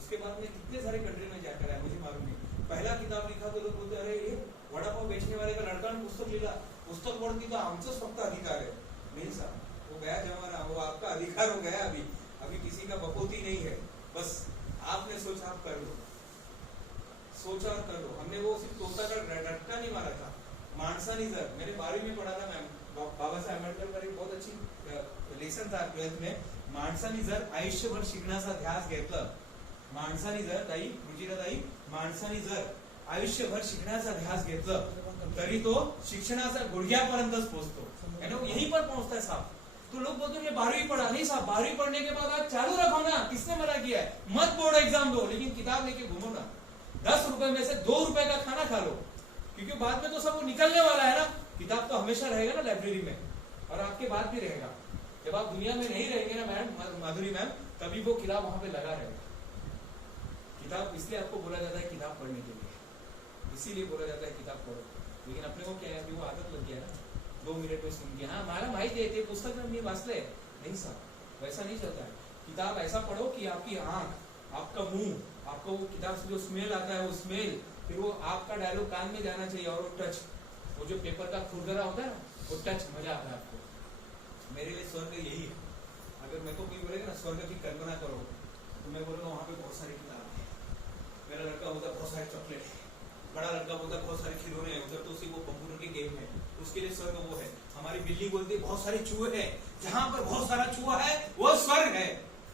उसके बाद में कितने सारे कंट्री में जाकर आया, मुझे मालूम नहीं. पहला किताब लिखा तो लोग बोलते, अरे ये वड़ा पाव बेचने वाले का लड़का ने पुस्तक लिखा, पुस्तक पढ़ती तो आमचंच फक्त अधिकार है. नहीं साहब, वो गया जमाना, वो आपका अधिकार हो गया. अभी किसी का बपोती नहीं है. बस आपने सोचा, आप कर लो, सोचा और कर लो. हमने वो सिर्फ तोता का रट्टा नहीं मारा था, माणसानी जर. मैंने 12वीं में पढ़ा था मैम, बाबा साहेब आंबेडकर का एक बहुत अच्छी लेसन था 12th में. माणसानी जर आयुष्यभर शिकण्याचा ध्यास घेतला, माणसानी जर ताई रुचिरा ताई, माणसानी जर आयुष्यभर शिकण्याचा ध्यास घेतलं तरी तो शिक्षणाचा गुडघ्यापर्यंतच पोहोचतो. यहीं पर पहुंचता है साहब. तो लोग बोलते हैं 12वीं पढ़ा. नहीं साहब, 12वीं पढ़ने के बाद आप चालू रखो ना, किसने मना किया है? मत बोर्ड एग्जाम दो, लेकिन किताब लेके घूमो ना. 10 रुपए में से 2 रुपए का खाना खा लो, क्योंकि बाद में तो सब वो निकलने वाला है ना. किताब तो हमेशा रहेगा ना लाइब्रेरी में, और आपके बाद भी रहेगा. जब आप दुनिया में नहीं रहेंगे ना मैम, माधुरी मैम, तभी वो किताब वहां पे लगा रहेगा. किताब इसलिए आपको बोला जाता है किताब पढ़ने के लिए, इसीलिए बोला जाता है किताब पढ़ो. लेकिन अपने को क्या है, अभी वो आदत लग गया है ना, 2 मिनट में सुन के, हाँ मला माहिती आहे ते पुस्तक मी वाचले. नहीं साहब, वैसा नहीं चलता है. किताब ऐसा पढ़ो कि आपकी आंख, आपका मुंह, आपको वो किताब से जो स्मेल आता है वो स्मेल, फिर वो आपका डायलॉग कान में जाना चाहिए, और वो टच, वो जो पेपर का खुरदरा होता है ना, वो टच, मजा आता है आपको. मेरे लिए स्वर्ग यही है. अगर मैं तो कोई बोलेगा ना स्वर्ग की कल्पना करो, तो मैं बोलूँगा वहाँ पे बहुत सारी किताब है. मेरा लड़का होता बहुत सारे चॉकलेट है, बड़ा लड़का बोलता है बहुत सारे खिलौने हैं उधर, तो उसी वो कंप्यूटर की गेम है, उसके लिए स्वर्ग वो है। हमारी बिल्ली बोलती है बहुत सारे चूहे हैं, जहां पर बहुत सारा चूहा है वो स्वर्ग है।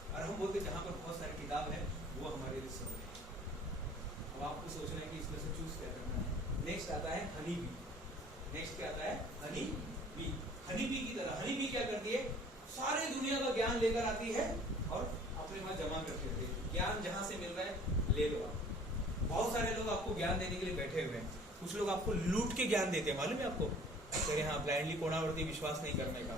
और हम बोलते जहां पर बहुत सारी किताब है वो हमारे लिए स्वर्ग है। अब आपको सोचना है कि इसमें से चूज क्या करना है। नेक्स्ट आता है हनी बी। नेक्स्ट क्या आता है? Honey bee. हनी बी की तरह हनी बी क्या करती है? सारी दुनिया का ज्ञान लेकर आती है और अपने पास जमा करती है। ज्ञान जहां से मिल रहा है ले लो आप। बहुत सारे लोग आपको ज्ञान देने के लिए बैठे हुए हैं, कुछ लोग आपको लूट के ज्ञान देते हैं, मालूम है आपको? कहे हाँ ब्लाइंडली कोणावर्ती विश्वास नहीं करने का।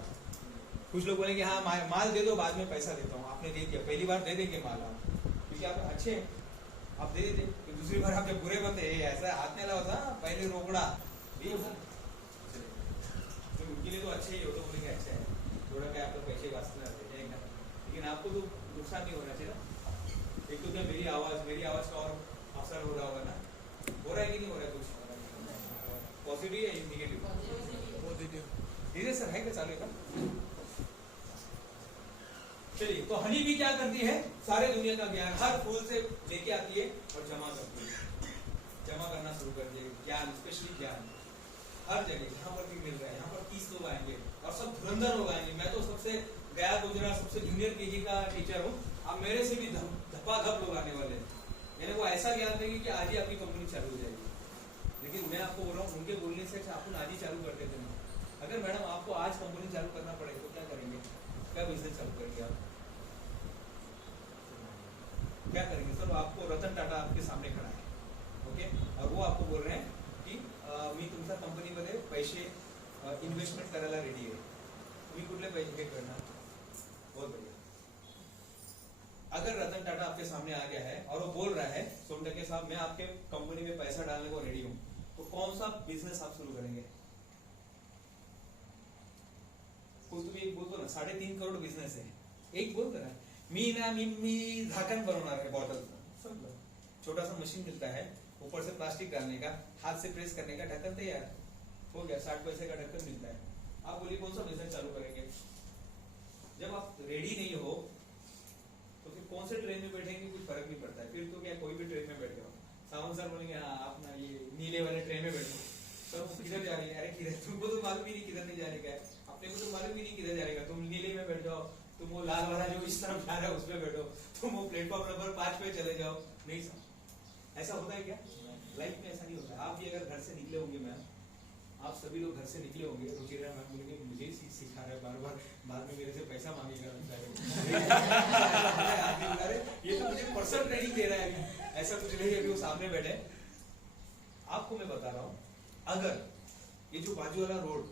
कुछ लोग बोलेंगे हाँ माल दे दो बाद में पैसा देता हूँ। आपने दे दिया, पहली बार दे देंगे माल आप, क्योंकि आप अच्छे हैं, आप दे देते, तो दूसरी बार आपके बुरे बनते ऐसा हाथ में लगा था पहले रोकड़ा ये तो उनके लिए तो अच्छे ही हो, तो बोलेंगे अच्छा है थोड़ा क्या आपको पैसे वास्ते रहते हैं, लेकिन आपको तो नुकसान नहीं होना चाहिए ना। एक तो क्या मेरी आवाज का और असर हो रहा होगा ना, हो रहा है कि नहीं हो रहा है? कुछ पॉजिटिव या निगेटिव? पॉजिटिव। धीरे सर है क्या चालू का? चलिए, तो हनी भी क्या करती है? सारे दुनिया का ज्ञान हर फूल से लेके आती है और जमा करती है, जमा करना शुरू कर दिए ज्ञान, स्पेशली ज्ञान हर जगह जहां पर भी मिल रहा है। यहाँ पर 30 लोग आएंगे और सब धुरंधर लोग आएंगे। मैं तो सबसे गया गुजरा सबसे जूनियर केजी का टीचर हूँ, अब मेरे से भी धपाधप लोग आने वाले हैं। मैंने वो ऐसा ज्ञान देंगे कि आज ही आपकी कंपनी चालू हो जाएगी। लेकिन मैं आपको बोल रहा हूँ उनके बोलने से अपन आज ही चालू कर देते हैं। अगर मैडम आपको आज कंपनी चालू करना पड़े तो क्या करेंगे? क्या बिजनेस चालू करेंगे आप? क्या करेंगे? सर आपको रतन टाटा आपके सामने खड़ा है, ओके, और वो आपको बोल रहे हैं की मी तुमच्या कंपनीमध्ये पैसे इन्व्हेस्टमेंट करायला रेडी आहे, तुम्ही कुठले पैसे हे करणार? बहुत बढ़िया। अगर रतन टाटा आपके सामने आ गया है और वो बोल रहा है सोनटके साहब मैं आपके कंपनी में पैसा डालने को रेडी हूं, तो कौन सा बिजनेस आप शुरू करेंगे? कोई तुम्ही एक बोलतो ना 3.5 करोड़ बिजनेस है, एक बोलतो ना मी झाकण बनवणार है बॉटल, समझ, छोटा सा मशीन मिलता है, ऊपर से प्लास्टिक डालने का, हाथ से प्रेस करने का, ढक्कन तैयार हो गया, 60 पैसे का ढक्कन मिलता है। आप बोलिए कौन सा बिजनेस चालू करेंगे? जब आप रेडी नहीं हो तो फिर कौन से ट्रेन में बैठेंगे कुछ फर्क नहीं पड़ता है। फिर तो क्या कोई भी ट्रेन में बैठ जाओ, सावन सर बोलेंगे हाँ आप ना ये नीले वाले ट्रेन में बैठो, सर वो किधर जा रही है? अरे किधर, तुमको तो मालूम ही नहीं किधर नहीं जाने का है, अपने को तो मालूम ही नहीं किधर जाने का। तुम नीले में बैठ जाओ, तुम वो लाल वाला जो इस तरफ जा रहा है उसमें बैठो, तुम वो प्लेटफॉर्म नंबर 5 पे चले जाओ। नहीं सर ऐसा होता है क्या? लाइफ में ऐसा नहीं होता। आप भी अगर घर से निकले होंगे मैम, आप सभी लोग घर से निकले होंगे, रुचिरा मैम बोलेंगे मुझे ही सिखा रहा है बार बार, बाद में मेरे से पैसा मांगेगा ये तो मुझे पर्सनल ट्रेनिंग दे रहा है अभी, ऐसा कुछ नहीं। अभी वो सामने बैठे, आपको मैं बता रहा हूँ, अगर ये जो बाजू वाला रोड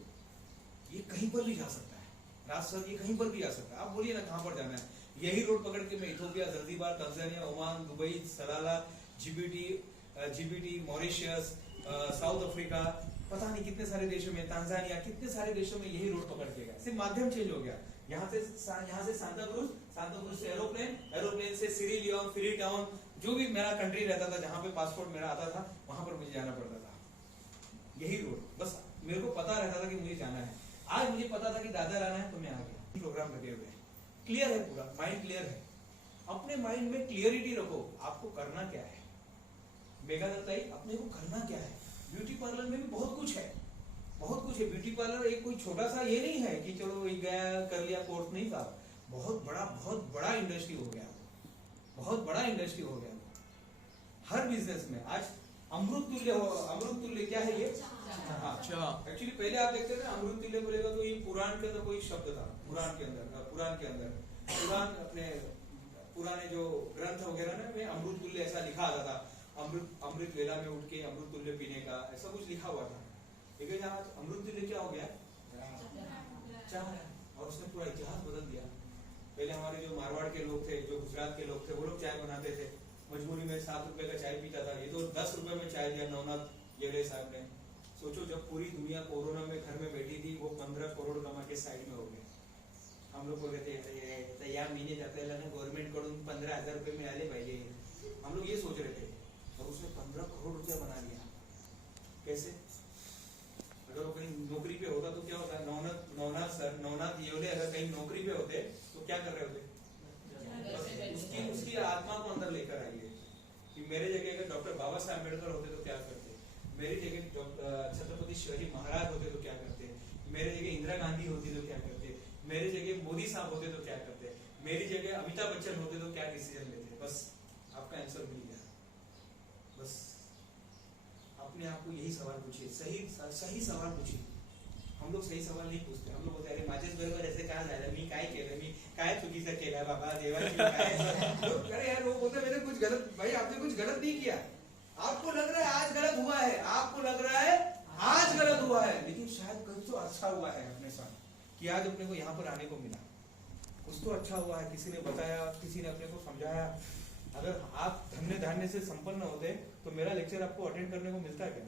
ये कहीं पर भी जा सकता है, रास्ता ये कहीं पर भी जा सकता है, आप बोलिए ना कहाँ पर जाना है? यही रोड पकड़ के मैं Ethiopia, Zanzibar, Tanzania, Oman, Dubai, Salalah, Djibouti, Mauritius, South Africa, पता नहीं कितने सारे देशों में, तांजानिया, कितने सारे देशों में यही रोड पकड़ के गया। सिर्फ माध्यम चेंज हो गया। यहाँ से सांता क्रूज से एरोप्लेन से सिरिलियन, फ्रीटाउन, जो भी मेरा कंट्री रहता था, जहाँ पे पासपोर्ट मेरा आता था वहां पर मुझे जाना पड़ता था। यही रोड, बस मेरे को पता रहता था कि मुझे जाना है। आज मुझे पता था कि दादर आना है तो मैं आ गया। प्रोग्राम लगे हुए हैं, क्लियर है, पूरा माइंड क्लियर है। अपने माइंड में क्लियरिटी रखो, आपको करना क्या है। मेघा दत्ताई, अपने को करना क्या है। ब्यूटी पार्लर में भी बहुत कुछ है, बहुत कुछ है। ब्यूटी पार्लर एक कोई छोटा सा ये नहीं है कि चलो एक गया कर लिया कोर्स, नहीं था। बहुत बड़ा इंडस्ट्री हो गया, बहुत बड़ा इंडस्ट्री हो गया। हर बिजनेस में आज अमृत तुल्य क्या है ये? हाँ, एक्चुअली पहले आप देखते थे अमृत तुल्य बोलेगा तो ये पुराण के अंदर कोई शब्द था, पुराण के अंदर अपने पुराने जो ग्रंथ वगैरह ना में अमृत तुल्य ऐसा लिखा आता था। अमृत वेला में उठ के अमृत तुल्य पीने का, ऐसा कुछ लिखा हुआ था। लेकिन आज अमृत तुल्य क्या हो गया? चाह, और उसने पूरा इतिहास बदल दिया। पहले हमारे जो मारवाड़ के लोग थे, जो गुजरात के लोग थे, वो लोग चाय बनाते थे, मजबूरी में 7 रुपए का चाय पीता था। ये तो 10 रुपए में चाय दिया नवनाथ येले साहब ने। सोचो जब पूरी दुनिया कोरोना में घर में बैठी थी, वो 15 करोड़ कमा के साइड में हो गए। हम लोग बोल रहे थे या महीने जाते गवर्नमेंट कडून 15,000 रुपये मिळाले पाहिजे, हम लोग ये सोच रहे थे, और उसने 15 करोड़ रुपया बना लिया। कैसे? अगर वो कहीं नौकरी पे होता तो क्या होता? नवनाथ येवले अगर कहीं नौकरी पे होते तो क्या कर रहे होते? उसकी आत्मा को अंदर लेकर आइए कि मेरे जगह अगर डॉक्टर बाबा साहब अम्बेडकर होते तो क्या करते? मेरी जगह छत्रपति शिवाजी महाराज होते तो क्या करते, मेरी जगह इंदिरा गांधी होती तो क्या करते, मेरी जगह मोदी साहब होते तो क्या करते, मेरी जगह अमिताभ बच्चन होते तो क्या डिसीजन लेते। बस आपका आंसर मिल गया। बस अपने आप को यही सवाल पूछिए, सही सवाल पूछिए। हम लोग सही सवाल नहीं पूछते, हम लोग बोलते अरे माझेच बरोबर ऐसे का झालं, मी काय केलं, मी काय चुकीचं केलं बाबा देवाची काय लोग, अरे यार वो बोलते मैंने कुछ गलत, भाई आपने कुछ गलत नहीं किया, आपको लग रहा है आज गलत हुआ है, आपको लग रहा है आज गलत हुआ है, लेकिन शायद कुछ तो अच्छा हुआ है अपने साथ कि आज अपने को यहाँ पर आने को मिला, कुछ तो अच्छा हुआ है, किसी ने बताया, किसी ने अपने को समझाया। अगर आप धन्य धान्य से संपन्न होते तो मेरा लेक्चर आपको अटेंड करने को मिलता है क्या?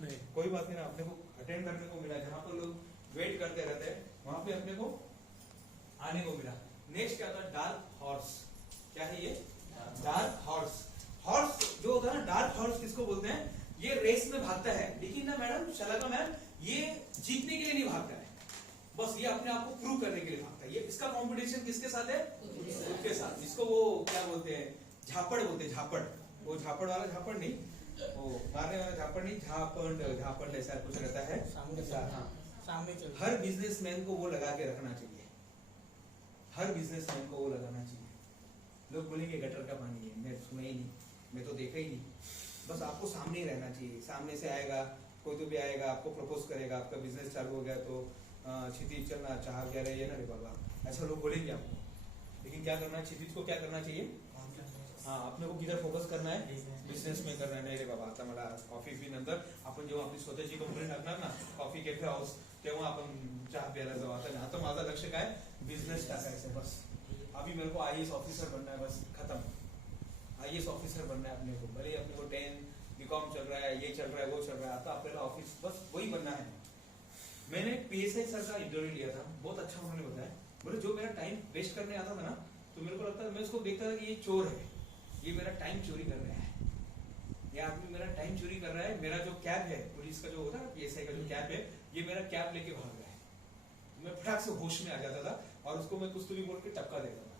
नहीं, कोई बात नहीं ना, अपने को अटेंड करने को मिला, जहाँ पर लोग वेट करते रहते हैं वहां पे अपने को आने को मिला। नेक्स्ट क्या था? Dark horse. क्या है ये? Dark horse. हॉर्स जो होता है ना, डार्क हॉर्स किसको बोलते हैं? ये रेस में भागता है, लेकिन ना मैडम शलाका मैम, ये जीतने के लिए नहीं भागता है, बस ये अपने आप को प्रूव करने के लिए भागता है। ये इसका कंपटीशन किसके साथ है? खुद के साथ। इसको वो क्या बोलते हैं? झापड़ बोलते हैं, झापड़। वो झापड़ वाला झापड़ नहीं, वो मारने वाला झापड़ नहीं, झापड़ ऐसा कुछ रहता है सामने चल। हर बिजनेसमैन को वो लगा के रखना चाहिए, हर बिजनेसमैन को वो लगाना चाहिए। लोग बोलेंगे गटर का पानी है, मैं सुना ही नहीं, मैं तो देखा ही नहीं। बस आपको सामने ही रहना चाहिए, सामने से आएगा कोई तो भी आएगा, आपको प्रपोज करेगा, आपका बिजनेस चालू हो गया तो क्षितिज चलना चाह क्या रही है ना रे बाबा, ऐसा लोग बोलेंगे आपको। लेकिन क्या करना है, क्षितिज को क्या करना चाहिए? हाँ, अपने को किधर फोकस करना है? बिझनेस में करना नाही रे बाबा। आता मला कॉफी पी नंतर आपण जेव्हा आपली स्वतःची कंपनी टाकणार ना, कॉफी कॅफे हाऊस, तेव्हा आपण चहा प्यायला जाऊ। आता माझं लक्ष काय? बिझनेस टाकायचं बस। अभी मेरे को आईएएस ऑफिसर बनना है, बस खत्म। आईएएस ऑफिसर बनना है अपने को, भले अपने को 10 बीकॉम चल रहा है, ये चल रहा है, वो चल रहा है, आता आपल्याला ऑफिस बस वही बनना है। मैंने पीएसआई सर का इंटरव्यू लिया था, बहुत अच्छा उन्होंने बताया। बोले जो मेरा टाइम वेस्ट करने आता था ना, तो मेरे को लगता था, मैं उसको देखता था कि ये चोर है, ये मेरा टाइम चोरी कर रहा है, ये आदमी मेरा टाइम चोरी कर रहा है। मेरा जो कैब है पुलिस का जो होता है पीएसआई का जो कैब है, ये मेरा कैब लेके भाग रहा है। तो मैं फटाक से होश में आ जाता था और उसको मैं कुछ तो भी बोल के टपका देता था,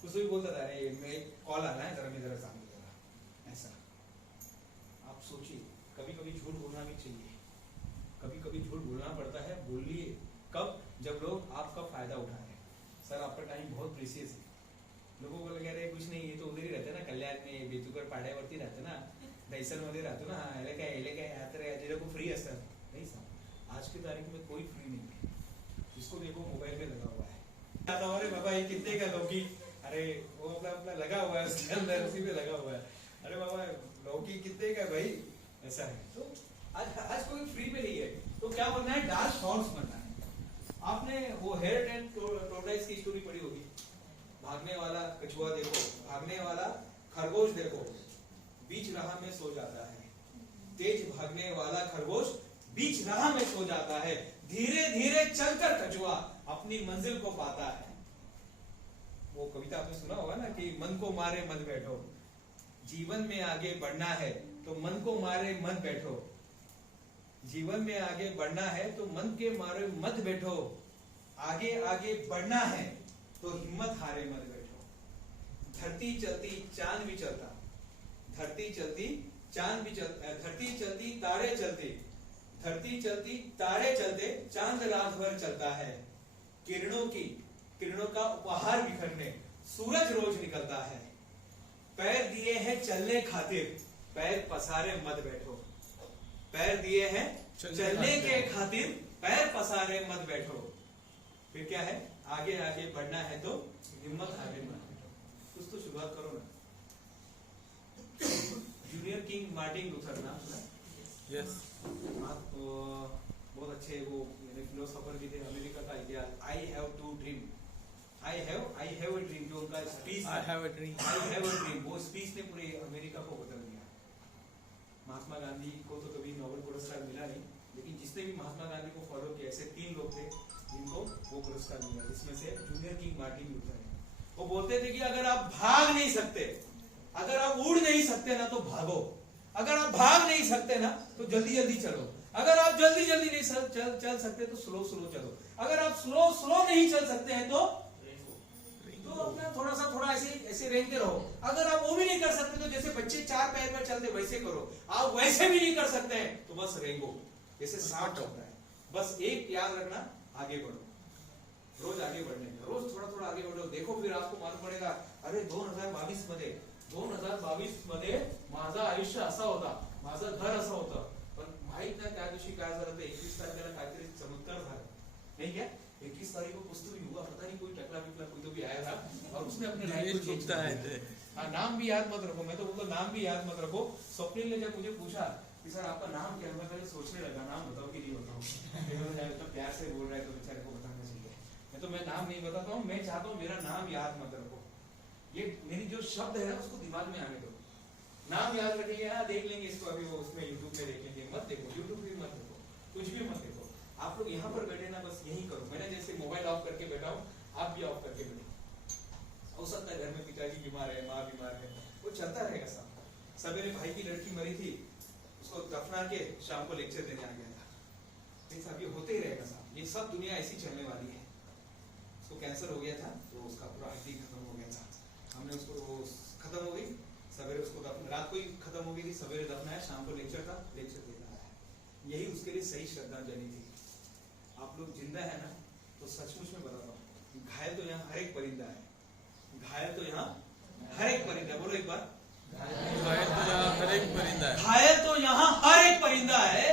कुछ तो भी बोलता था, अरे मैं कॉल आ रहा है, जरा सामने जरा। ऐसा आप सोचिए, कभी कभी झूठ बोलना भी चाहिए, कभी कभी झूठ बोलना पड़ता है। बोलिए कब? जब लोग आपका फायदा उठा रहे। सर आपका टाइम बहुत प्रीसियस है। लोगों को लगे कुछ नहीं, ये तो उधर ही रहते ना, कल्याण में बेतुकर पाड्यावरती रहते ना, दहिसर मध्ये राहतो ना, याला काय आता जे लोग फ्री असतात। नहीं साहब, आज की तारीख में कोई फ्री नहीं है। इसको देखो मोबाइल में लगा हुआ है, अरे बाबा ये कितने का लौकी, अरे वो अपना लगा हुआ है उसके अंदर, उसी पे लगा हुआ है, अरे बाबा लौकी कितने का भाई, ऐसा है। तो आज कोई फ्री में नहीं है। तो क्या बनना है? डार्क हॉर्स बनना है। आपने वो हेरेट एंड टोर्टोइस की स्टोरी पढ़ी होगी। भागने वाला कछुआ देखो, भागने वाला खरगोश देखो, बीच राह में सो जाता है। तेज भागने वाला खरगोश बीच राह में सो जाता है, धीरे धीरे चलकर कछुआ अपनी मंजिल को पाता है। वो कविता आपने सुना होगा ना कि मन को मारे मत बैठो, जीवन में आगे बढ़ना है तो मन को मारे मत बैठो, जीवन में आगे बढ़ना है तो मन के मारे मत बैठो, आगे आगे बढ़ना है तो हिम्मत हारे मत बैठो। धरती चलती चांद भी चलता, धरती चलती चांद भी चलता, धरती चलती तारे चलते, धरती चलती तारे चलते, चांद रात भर चलता है। किरणों का उपहार बिखरने सूरज रोज निकलता है। पैर दिए हैं चलने खातिर, पैर पसारे मत बैठो, पैर दिए हैं चलने के खातिर, पैर पसारे मत बैठो। फिर क्या है? आगे आगे बढ़ना है तो हिम्मत हारे मत बैठो। कुछ तो शुरुआत करो ना। जूनियर किंग मार्टिन लूथर, नाम सुना? यस। बहुत अच्छे वो फिलोसोफर भी थे, अमेरिका का ideal I have to dream, I have a dream, जो उनका speech, I have a dream, वो स्पीच ने पूरे अमेरिका को बदल दिया। महात्मा गांधी को तो कभी नोबेल पुरस्कार मिला नहीं, लेकिन जिसने भी महात्मा गांधी को फॉलो किया, ऐसे 3 लोग थे जिनको वो पुरस्कार मिला, जिसमें से जूनियर किंग मार्टिन लूथर है। वो बोलते थे कि अगर आप भाग नहीं सकते, अगर आप उड़ नहीं सकते ना तो भागो, अगर आप भाग नहीं सकते ना तो जल्दी जल्दी चलो, अगर आप जल्दी जल्दी नहीं चल सकते तो स्लो स्लो चलो, अगर आप स्लो स्लो नहीं चल सकते हैं तो तो अपना थोड़ा ऐसे ऐसे रेंगते रहो। अगर आप वो भी नहीं कर सकते तो जैसे बच्चे 4 पैर पर चलते वैसे करो। आप वैसे भी नहीं कर सकते हैं तो बस रेंगो, जैसे सांप होता है। बस एक याद रखना, आगे बढ़ो, रोज आगे बढ़ने का, रोज थोड़ा आगे बढ़ो। देखो फिर आपको मालूम पड़ेगा, अरे 2022 मध्ये माझं आयुष्य असं होता, माझं घर असं होतं, पण माहित नाही त्या दिवशी काय झालं, 21 तारखेला काहीतरी चमत्कार झाला नहीं क्या? 21 तारीख को कुछ तो भी हुआ, पता नहीं कोई टकला बिकला कोई तो भी आया था और उसने अपने लाइफ को चेंज किया है। हाँ, नाम भी याद मत रखो, मैं तो बोलता नाम भी याद मत रखो। स्वप्निल ने जब मुझे पूछा कि सर आपका नाम क्या है, मैं पहले सोचने लगा नाम बताओ कि नहीं बताओ। तो प्यार से बोल रहा है तो बेचारे को बताना चाहिए। मैं तो मैं नाम नहीं बताता हूँ, मैं चाहता हूँ मेरा नाम याद मत रखो, ये मेरी जो शब्द है ना उसको दिमाग में आने दो। नाम याद रखेंगे, हाँ देख लेंगे इसको, अभी वो उसमें यूट्यूब में देखेंगे, मत देखो यूट्यूब भी मत देखो, कुछ भी मत देखो। आप लोग यहाँ पर बैठे ना, बस यही करो। मैंने जैसे मोबाइल ऑफ करके बैठा हूँ, आप भी ऑफ करके बैठो। हो सकता है घर में पिताजी बीमार है, माँ बीमार है, वो चलता रहेगा सब। सवेरे भाई की लड़की मरी थी, उसको दफना के शाम को लेक्चर देने आ गया था। नहीं साहब, ये होते ही रहेगा साहब, ये सब दुनिया ऐसी चलने वाली है। उसको कैंसर हो गया था तो उसका पूरा हड्डी खत्म हो गया था, हमने उसको वो खत्म हो गई, सवेरे उसको रात को ही खत्म हो गई थी, सवेरे दफनाया, शाम को लेक्चर था, लेक्चर देना है। यही उसके लिए सही श्रद्धांजलि थी। आप लोग जिंदा है ना तो सचमुच में बताता हूँ, घायल तो यहाँ हर एक परिंदा है, घायल तो यहाँ हर एक परिंदा, बोलो एक बार, घायल तो यहाँ हर एक परिंदा है, घायल तो यहाँ हर एक परिंदा है,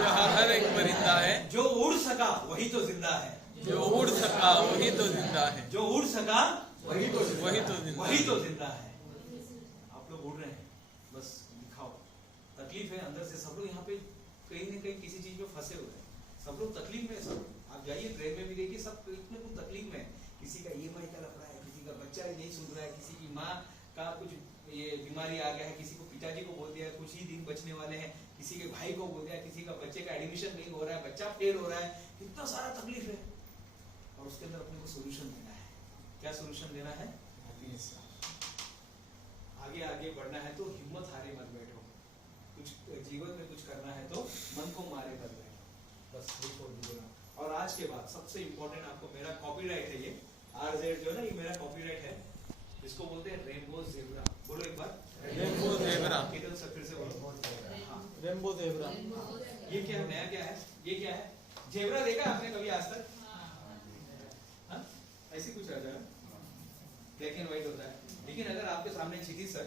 यहाँ हर एक परिंदा है। जो उड़ सका वही तो जिंदा है, जो उड़ सका वही तो जिंदा है, जो उड़ सका वही तो जिंदा है। आप लोग उड़ रहे हैं, बस दिखाओ। तकलीफ है अंदर से, सब लोग यहाँ पे कहीं न कहीं किसी चीज में फंसे हुए हैं, सब लोग तकलीफ में। सब आप जाइए ट्रेन में भी देखिए, सब कुछ न कुछ तकलीफ में। किसी का EMI का लफड़ा है, किसी का बच्चा नहीं सुन रहा है, किसी की माँ का कुछ ये बीमारी आ गया है, किसी को पिताजी को बोल दिया है कुछ ही दिन बचने वाले हैं, किसी के भाई को बोल दिया, किसी का बच्चे का एडमिशन नहीं हो रहा है, बच्चा फेल हो रहा है, कितना सारा तकलीफ है। और उसके अंदर अपने को सोल्यूशन देना है। क्या सोल्यूशन देना है? आगे आगे बढ़ना है तो हिम्मत हारे मत बैठो, कुछ जीवन में कुछ करना है तो मन को मारे मत बैठो, बस यही बोल दूंगा। और आज के बाद सबसे इम्पोर्टेंट, आपको मेरा कॉपीराइट है, ये RZ जो है ना, ये मेरा कॉपीराइट है, इसको बोलते हैं रेनबो ज़ेब्रा। बोलो एक बार, रेनबो ज़ेब्रा। केतन सर फिर से बोलो, रेनबो ज़ेब्रा। ये क्या नया क्या है? ये क्या है? ज़ेब्रा देखा आपने कभी आज तक? हाँ, ऐसी कुछ रहता है, ब्लैक एंड व्हाइट होता है। लेकिन अगर आपके सामने क्षितिज सर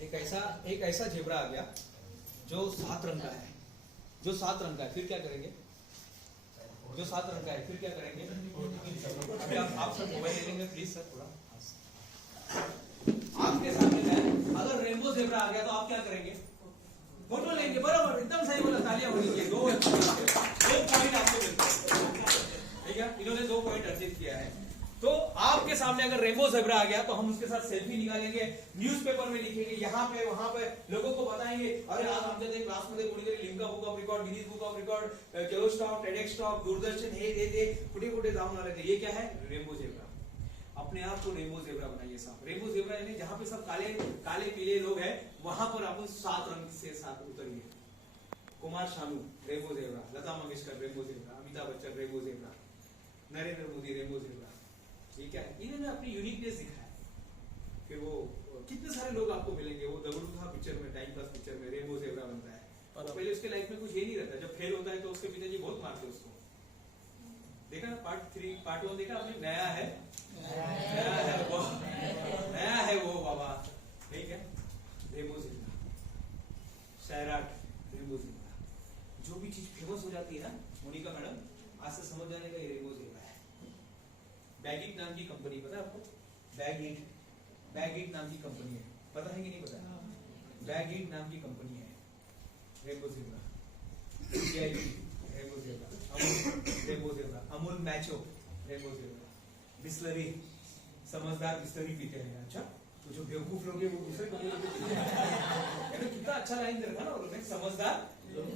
एक ऐसा ज़ेब्रा आ गया जो 7 रंग का है, जो 7 रंग का है, फिर क्या करेंगे? जो 7 रंग का है फिर क्या करेंगे? अभी आप सर मोबाइल ले लेंगे प्लीज सर, थोड़ा आपके सामने है, अगर रेनबो ज़ेब्रा आ गया तो आप क्या करेंगे? फोटो लेंगे, बराबर, एकदम सही बोला, तालियां होनी चाहिए। 2 पॉइंट आपको मिलते हैं, ठीक है, इन्होंने 2 पॉइंट अर्जित किया है। तो आपके सामने अगर रेनबो ज़ेब्रा आ गया तो हम उसके साथ सेल्फी निकालेंगे, न्यूज़पेपर में लिखेंगे, यहाँ पे वहां पे लोगों को बताएंगे, अरे आज आमच्या ते क्लास मध्ये कोणीतरी Limca book of record, Guinness book of record, केलो स्टॉक, टेडेक्स स्टॉक, दूरदर्शन, हे कुठे कुठे जाऊन आले थे। ये क्या है? Rainbow zebra. अपने आप को रेनबो ज़ेब्रा बनाइए साहब। रेनबो ज़ेब्रा यानी जहाँ पे सब काले पीले लोग हैं, वहां पर आप 7 रंग से साथ उतरिए। Kumar Sanu rainbow zebra, Lata Mangeshkar rainbow zebra, Amitabh Bachchan rainbow zebra, Narendra Modi rainbow zebra. ये क्या है? इन्होंने अपनी यूनिकनेस दिखाया। फिर वो कितने सारे लोग आपको मिलेंगे, वो दगड़ू था पिक्चर में, टाइम पास पिक्चर में रेनबो ज़ेब्रा बनता है, और पहले उसके लाइफ में कुछ ये नहीं रहता, जब फेल होता है तो उसके पिताजी बहुत मारते उसको। देखा ना पार्ट 3 पार्ट 1 देखा आपने? नया है वो बाबा, ठीक है। Rainbow zebra, Sairat rainbow zebra, जो भी चीज फेमस हो जाती है ना मोनिका मैडम, आज से समझ जाने का ये रेनबो ज़ेब्रा है। बैगिट नाम की कंपनी, पता है आपको? बैगिट नाम की कंपनी है, पता है कि नहीं पता? बैगिट नाम की कंपनी है, rainbow zebra, rainbow zebra, rainbow zebra, Amul macho rainbow zebra, Bisleri, समझदार बिस्लरी पीते हैं। अच्छा, तो जो बेवकूफ लोग हैं वो दूसरे कपड़े पीते हैं। कितना अच्छा लाइन रखा ना उन्होंने, समझदार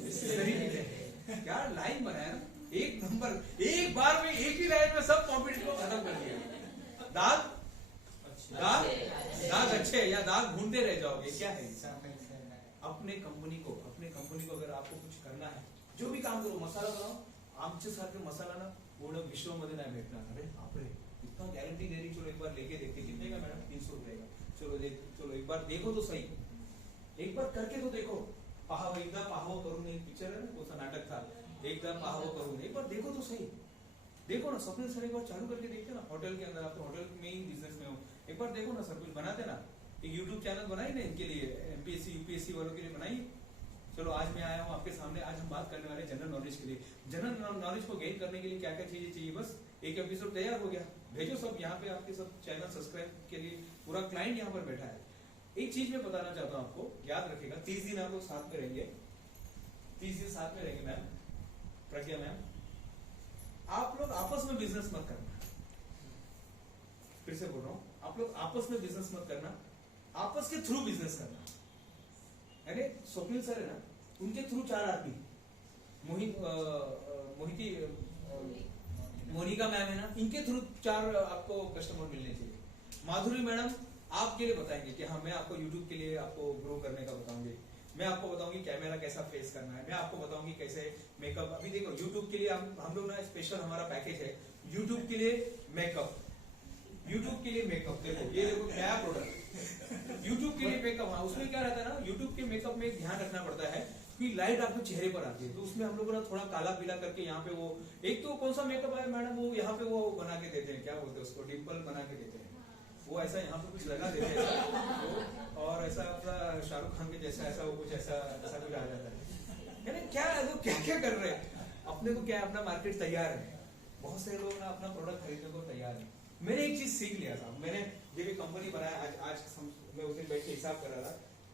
बिस्लरी पीते हैं। क्या लाइन बनाया ना, एक नंबर। एक बार में एक ही लाइन में सब कॉम्पिटिशन को खत्म कर दिया। दाग अच्छे या दाग ढूंढते रह जाओगे, क्या है? अपने कंपनी को अगर आपको कुछ करना है, जो भी काम करो, मसाला बनाओ, आमच्यासारखे मसाला ना पूर्ण विश्वमध्ये नाही भेटणार। अरे बापरे, हाँ गारंटी दे रही, चलो एक बार लेके देखते कितने का मैडम, 300 रुपए का, चलो एक बार देखो तो सही, एक बार करके तो देखो। एकदा पाहावं करून, एक पिक्चर है ना, कौन सा नाटक था, एकदा पाहावं करून, एक बार देखो तो सही, देखो ना स्वप्निल सर, एक बार चालू करके देखते ना, होटल के अंदर, आप तो होटल में ही बिजनेस में हो, एक बार देखो ना सर, कुछ बनाते ना, एक यूट्यूब चैनल बनाई ना इनके लिए, एमपीएससी यूपीएससी वालों के लिए बनाइए। चलो आज मैं आया हूँ आपके सामने, आज हम बात करने वाले जनरल नॉलेज के लिए। जनरल नॉलेज को गेन करने के लिए क्या क्या चीजें चाहिए, बस एक एपिसोड तैयार हो गया, भेजो सब यहाँ पे, आपके सब चैनल सब्सक्राइब के लिए पूरा क्लाइंट यहाँ पर बैठा है। एक चीज मैं बताना चाहता हूँ आपको, याद रखेगा, 30 दिन आप लोग साथ में रहेंगे, 30 दिन साथ में रहेंगे मैम, प्रज्ञा मैम, आप लोग आपस में बिजनेस मत करना, फिर से बोल रहा हूँ, आप लोग आपस में बिजनेस मत करना, आपस के थ्रू बिजनेस करना। अरे स्वप्निल सर है ना, उनके थ्रू 4 आदमी, मोनिका मैम है ना, इनके थ्रू 4 आपको कस्टमर मिलने चाहिए। माधुरी मैडम आपके लिए बताएंगे कि हाँ मैं आपको यूट्यूब के लिए आपको ग्रो करने का बताऊंगी, मैं आपको बताऊंगी कैमरा कैसा फेस करना है, मैं आपको बताऊंगी कैसे मेकअप। अभी देखो यूट्यूब के लिए हम लोग ना स्पेशल हमारा पैकेज है, यूट्यूब के लिए मेकअप, यूट्यूब के लिए मेकअप, देखो ये देखो नया प्रोडक्ट, यूट्यूब के लिए मेकअप। हाँ उसमें क्या रहता है ना, यूट्यूब के मेकअप में ध्यान रखना पड़ता है कि लाइट आपके चेहरे पर आती है, तो उसमें हम लोग ना थोड़ा काला पीला करके यहाँ पे वो, एक तो कौन सा मेकअप है मैडम, वो यहाँ पे वो बना के देते हैं, क्या बोलते हैं उसको, डिम्पल बना के देते हैं, वो ऐसा यहाँ पे कुछ लगा देते हैं और ऐसा अपना शाहरुख खान के जैसा ऐसा वो कुछ ऐसा कुछ आ जाता है। क्या लोग क्या क्या कर रहे हैं, अपने को क्या अपना मार्केट तैयार है, बहुत से लोग ना अपना प्रोडक्ट खरीदने को तैयार है। मैंने एक चीज सीख लिया था, मैंने जब ये कंपनी बनाया, आज मैं उस दिन बैठ के हिसाब कर रहा था,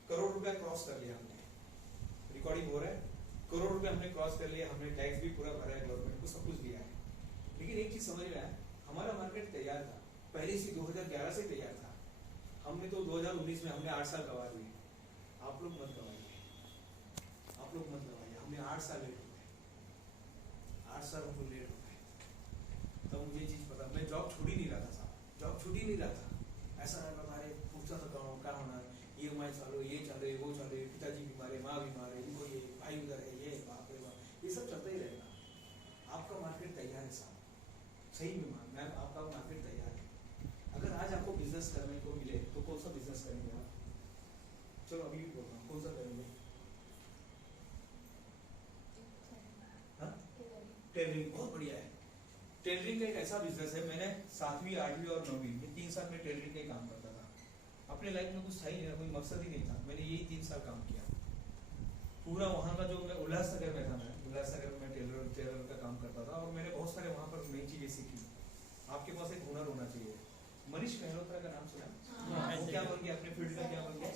करोड़ रुपया क्रॉस कर लिया हमने, रिकॉर्डिंग हो रहा है, करोड़ रुपया हमने क्रॉस कर लिया, हमने टैक्स भी पूरा भरा है, गवर्नमेंट को सब कुछ दिया है। लेकिन एक चीज समझ में आया, हमारा मार्केट तैयार था पहले से, 2011 से तैयार था, हमने तो 2019 में हमने 8 साल गवा दिए। आप लोग मत गवाइए, आप लोग मत गवाइए, हमने 8 साल लेट हो गए, 8 साल हमको लेट हो गए। तब मुझे चीज पता, मैं जॉब छूट ही नहीं रहा था साहब, जॉब छूट ही नहीं रहा था, ऐसा लगा हमारे पूछता था क्या होना, EMI चालो, ये चले वो चले, पिताजी बीमार है, माँ बीमार है, वो ये भाई उधर है, ये बाप रे बाप, ये सब चलता ही रहेगा। आपका मार्केट तैयार है साहब, सही में मैम आपका मार्केट तैयार है। अगर आज आपको बिजनेस करने को मिले तो कौन सा बिजनेस करेंगे आप? चलो अभी भी बोल रहा हूँ, कौन सा करेंगे? टेलरिंग बहुत बढ़िया है, टेलरिंग का एक ऐसा बिजनेस है, मैंने 7वीं 8वीं और 9वीं में 3 साल में टेलरिंग का ही काम करता था। अपने लाइफ में कुछ था ही नहीं, कोई मकसद ही नहीं था, मैंने यही 3 साल काम किया पूरा। वहाँ का जो मैं उल्लासनगर में था, मैं उल्लासनगर में टेलर का काम करता था और मैंने बहुत सारे वहाँ पर नई चीजें सीखी। आपके पास एक हुनर होना चाहिए। मनीष मेहरोत्रा का नाम सुना? वो क्या बन गया अपने फील्ड का, क्या बन गया?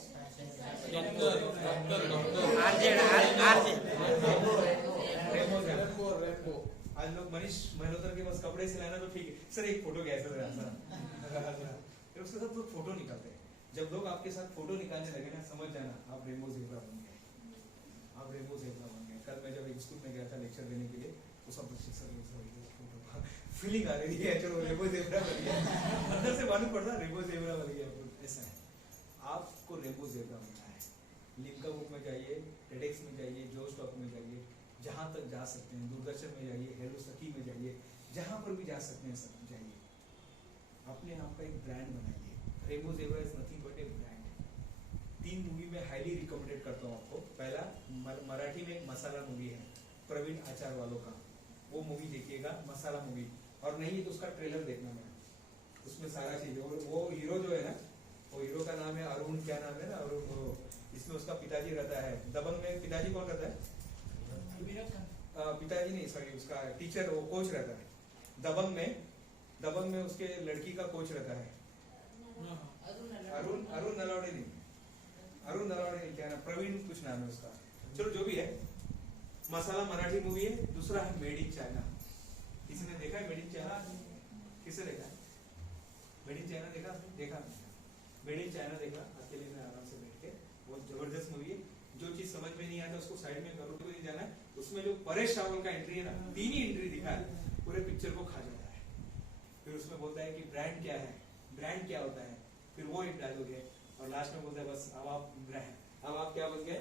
आज लोग मनीष मेहरोत्रा के पास कपड़े सिलाना तो ठीक है सर, एक फोटो कैसे फिर उसके साथ लोग फोटो निकालते हैं। जब लोग आपके साथ फोटो निकालने लगे ना, समझ जाना आप रेनबो ज़ेब्रा बन गए, आप रेनबो ज़ेब्रा बन गए। कल मैं जब एक स्कूल में गया था लेक्चर देने के लिए, तो सब बच्चे सर फीलिंग आ रही है, चलो रेनबो ज़ेब्रा बन गया, अंदर से मालूम पड़ता रेनबो ज़ेब्रा बन गया। ऐसा है, आपको रेनबो ज़ेब्रा बनना है। लिम्का बुक में जाइए, टेडेक्स में जाइए, जो स्टॉक में जाइए, जहाँ तक जा सकते हैं, दूरदर्शन में जाइए, हेलो सखी में जाइए, जहाँ पर भी जा सकते हैं सब जाइए, अपने आप का एक ब्रांड बनाइए। Rainbow zebra is nothing but A brand. 3 movie में हाईली रिकमेंडेड करता हूँ आपको। पहला मराठी में एक मसाला मूवी है प्रवीण आचार वालों का, वो मूवी देखिएगा, मसाला मूवी। और नहीं तो उसका ट्रेलर देखना मैं, उसमें सारा चीज, वो हीरो जो है ना, वो हीरो का नाम है अरुण, क्या नाम है ना अरुण, इसमें उसका पिताजी रहता है। दबंग में पिताजी कौन रहता है? पिताजी नहीं, सॉरी, उसका टीचर, वो कोच रहता है। दबंग में उसके लड़की का कोच रहता है अरुण नलावड़े नहीं, क्या नाम, प्रवीण कुछ नाम है उसका, चलो जो भी है। मसाला मराठी मूवी है। दूसरा है मेड इन चाइना। किसी ने देखा है मेड इन चाइना? किसे देखा है मेड इन चाइना? देखा मेड इन चाइना देखा अकेले में आराम से बैठ के, बहुत जबरदस्त मूवी है। जो चीज समझ में नहीं आता उसको साइड में करो, तो नहीं जाना है। उसमें जो परेश रावल का एंट्री है ना, 3 ही एंट्री दिखा है, पूरे पिक्चर को खा जाता है। फिर उसमें बोलता है कि ब्रांड क्या है, ब्रांड क्या होता है, फिर वो एक डायलॉग है, और लास्ट में बोलता है बस अब आप क्या बन गए?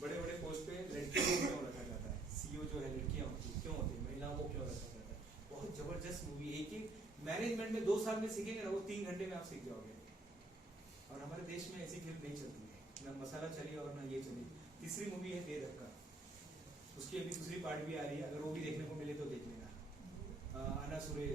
बड़े बड़े पोस्ट पे लड़कियों को क्यों रखा जाता है? CEO जो है लड़कियां होती, क्यों होती है? महिलाओं को क्यों रखा जाता है? बहुत जबरदस्त जबरदस्त मूवी। एक मैनेजमेंट में 2 साल में सीखेंगे ना, वो 3 घंटे में आप सीख जाओगे। और हमारे देश में ऐसी फिल्म नहीं चलती है, ना मसाला चली और ना ये चली। तीसरी मूवी है बेधक्का, उसकी अभी दूसरी पार्ट भी आ रही है, अगर वो भी देखने को मिले तो देख लेना। अनासुरे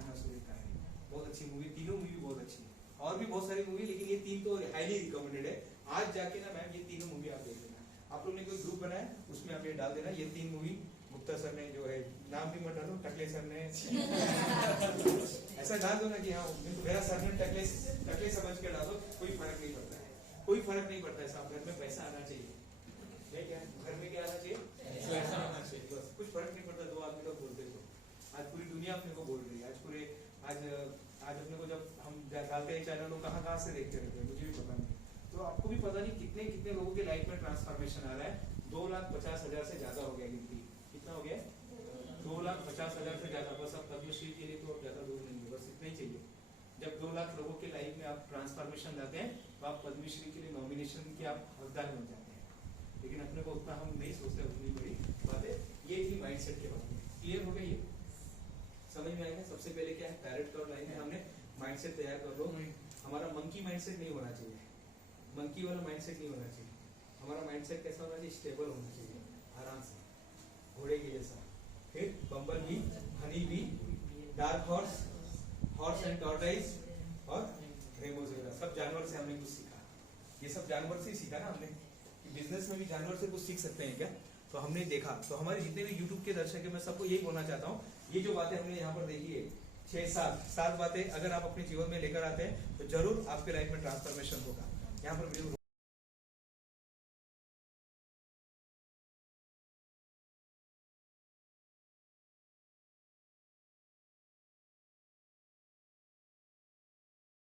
अनासुरे का है, बहुत अच्छी मूवी, तीनों मूवी बहुत अच्छी है। और भी बहुत सारी मूवी, लेकिन ये 3 तो हाईली रिकमेंडेड है। आज जाके ना मैम ये तीनों मूवी आप देख लेना। आप लोगों ने कोई ग्रुप बनाया, उसमें आप ये डाल देना, ये 3 मूवी गुप्ता सर ने जो है, नाम भी मत डालो, टकले सर ने ऐसा डाल दो ना कि हाँ मेरा सर ने टकले समझ के डालो, कोई फर्क नहीं पड़ता है, कोई फर्क नहीं पड़ता है। साहब घर में पैसा आना चाहिए, क्या घर में क्या आना चाहिए, पैसा आना चाहिए, बस। कुछ फर्क नहीं पड़ता 2 आदमी लोग बोलते तो। आज पूरी दुनिया अपने को बोल रही है, आज अपने को जब हम डालते हैं चैनल, लोग कहाँ से देखते रहते हैं, मुझे भी पता नहीं। तो आपको भी पता नहीं कितने लोगों के लाइफ में ट्रांसफॉर्मेशन आ रहा है। 2,50,000 से ज्यादा हो गया गिनती, कितना हो गया, 2,50,000 से ज्यादा। बस अब पद्मश्री के लिए तो अब ज्यादा दूर नहीं है, बस इतना ही चाहिए। जब 2 लाख लोगों के लाइफ में आप ट्रांसफॉर्मेशन लाते हैं तो आप पद्मश्री के लिए नॉमिनेशन के आप हकदार बन जाते हैं। लेकिन अपने को उतना हम नहीं सोचते, उतनी बड़ी बात है। ये थी माइंडसेट के बारे में। क्लियर हो गया, ये समझ में आएगा। सबसे पहले क्या है, पैरेट कर्व लाइन में हमने माइंडसेट तैयार कर लो। हमारा मंकी माइंडसेट नहीं होना चाहिए, मंकी वाला माइंडसेट नहीं होना चाहिए। हमारा माइंडसेट कैसा होना चाहिए, स्टेबल होना चाहिए, आराम से, घोड़े के जैसा। फिर बम्बल B, honey bee, dark horse, horse and tortoise और रेमो ज़ेब्रा। सब जानवर से हमने कुछ सीखा। ये सब जानवर से ही सीखा ना हमने, कि बिजनेस में भी जानवर से कुछ सीख सकते हैं क्या। तो हमने देखा, तो हमारे जितने भी यूट्यूब के दर्शक है, मैं सबको यही बोलना चाहता हूँ, ये जो बातें हमने यहाँ पर देखी है, 6-7 बातें अगर आप अपने जीवन में लेकर आते हैं तो जरूर आपके लाइफ में ट्रांसफॉर्मेशन होगा। यहाँ पर वीडियो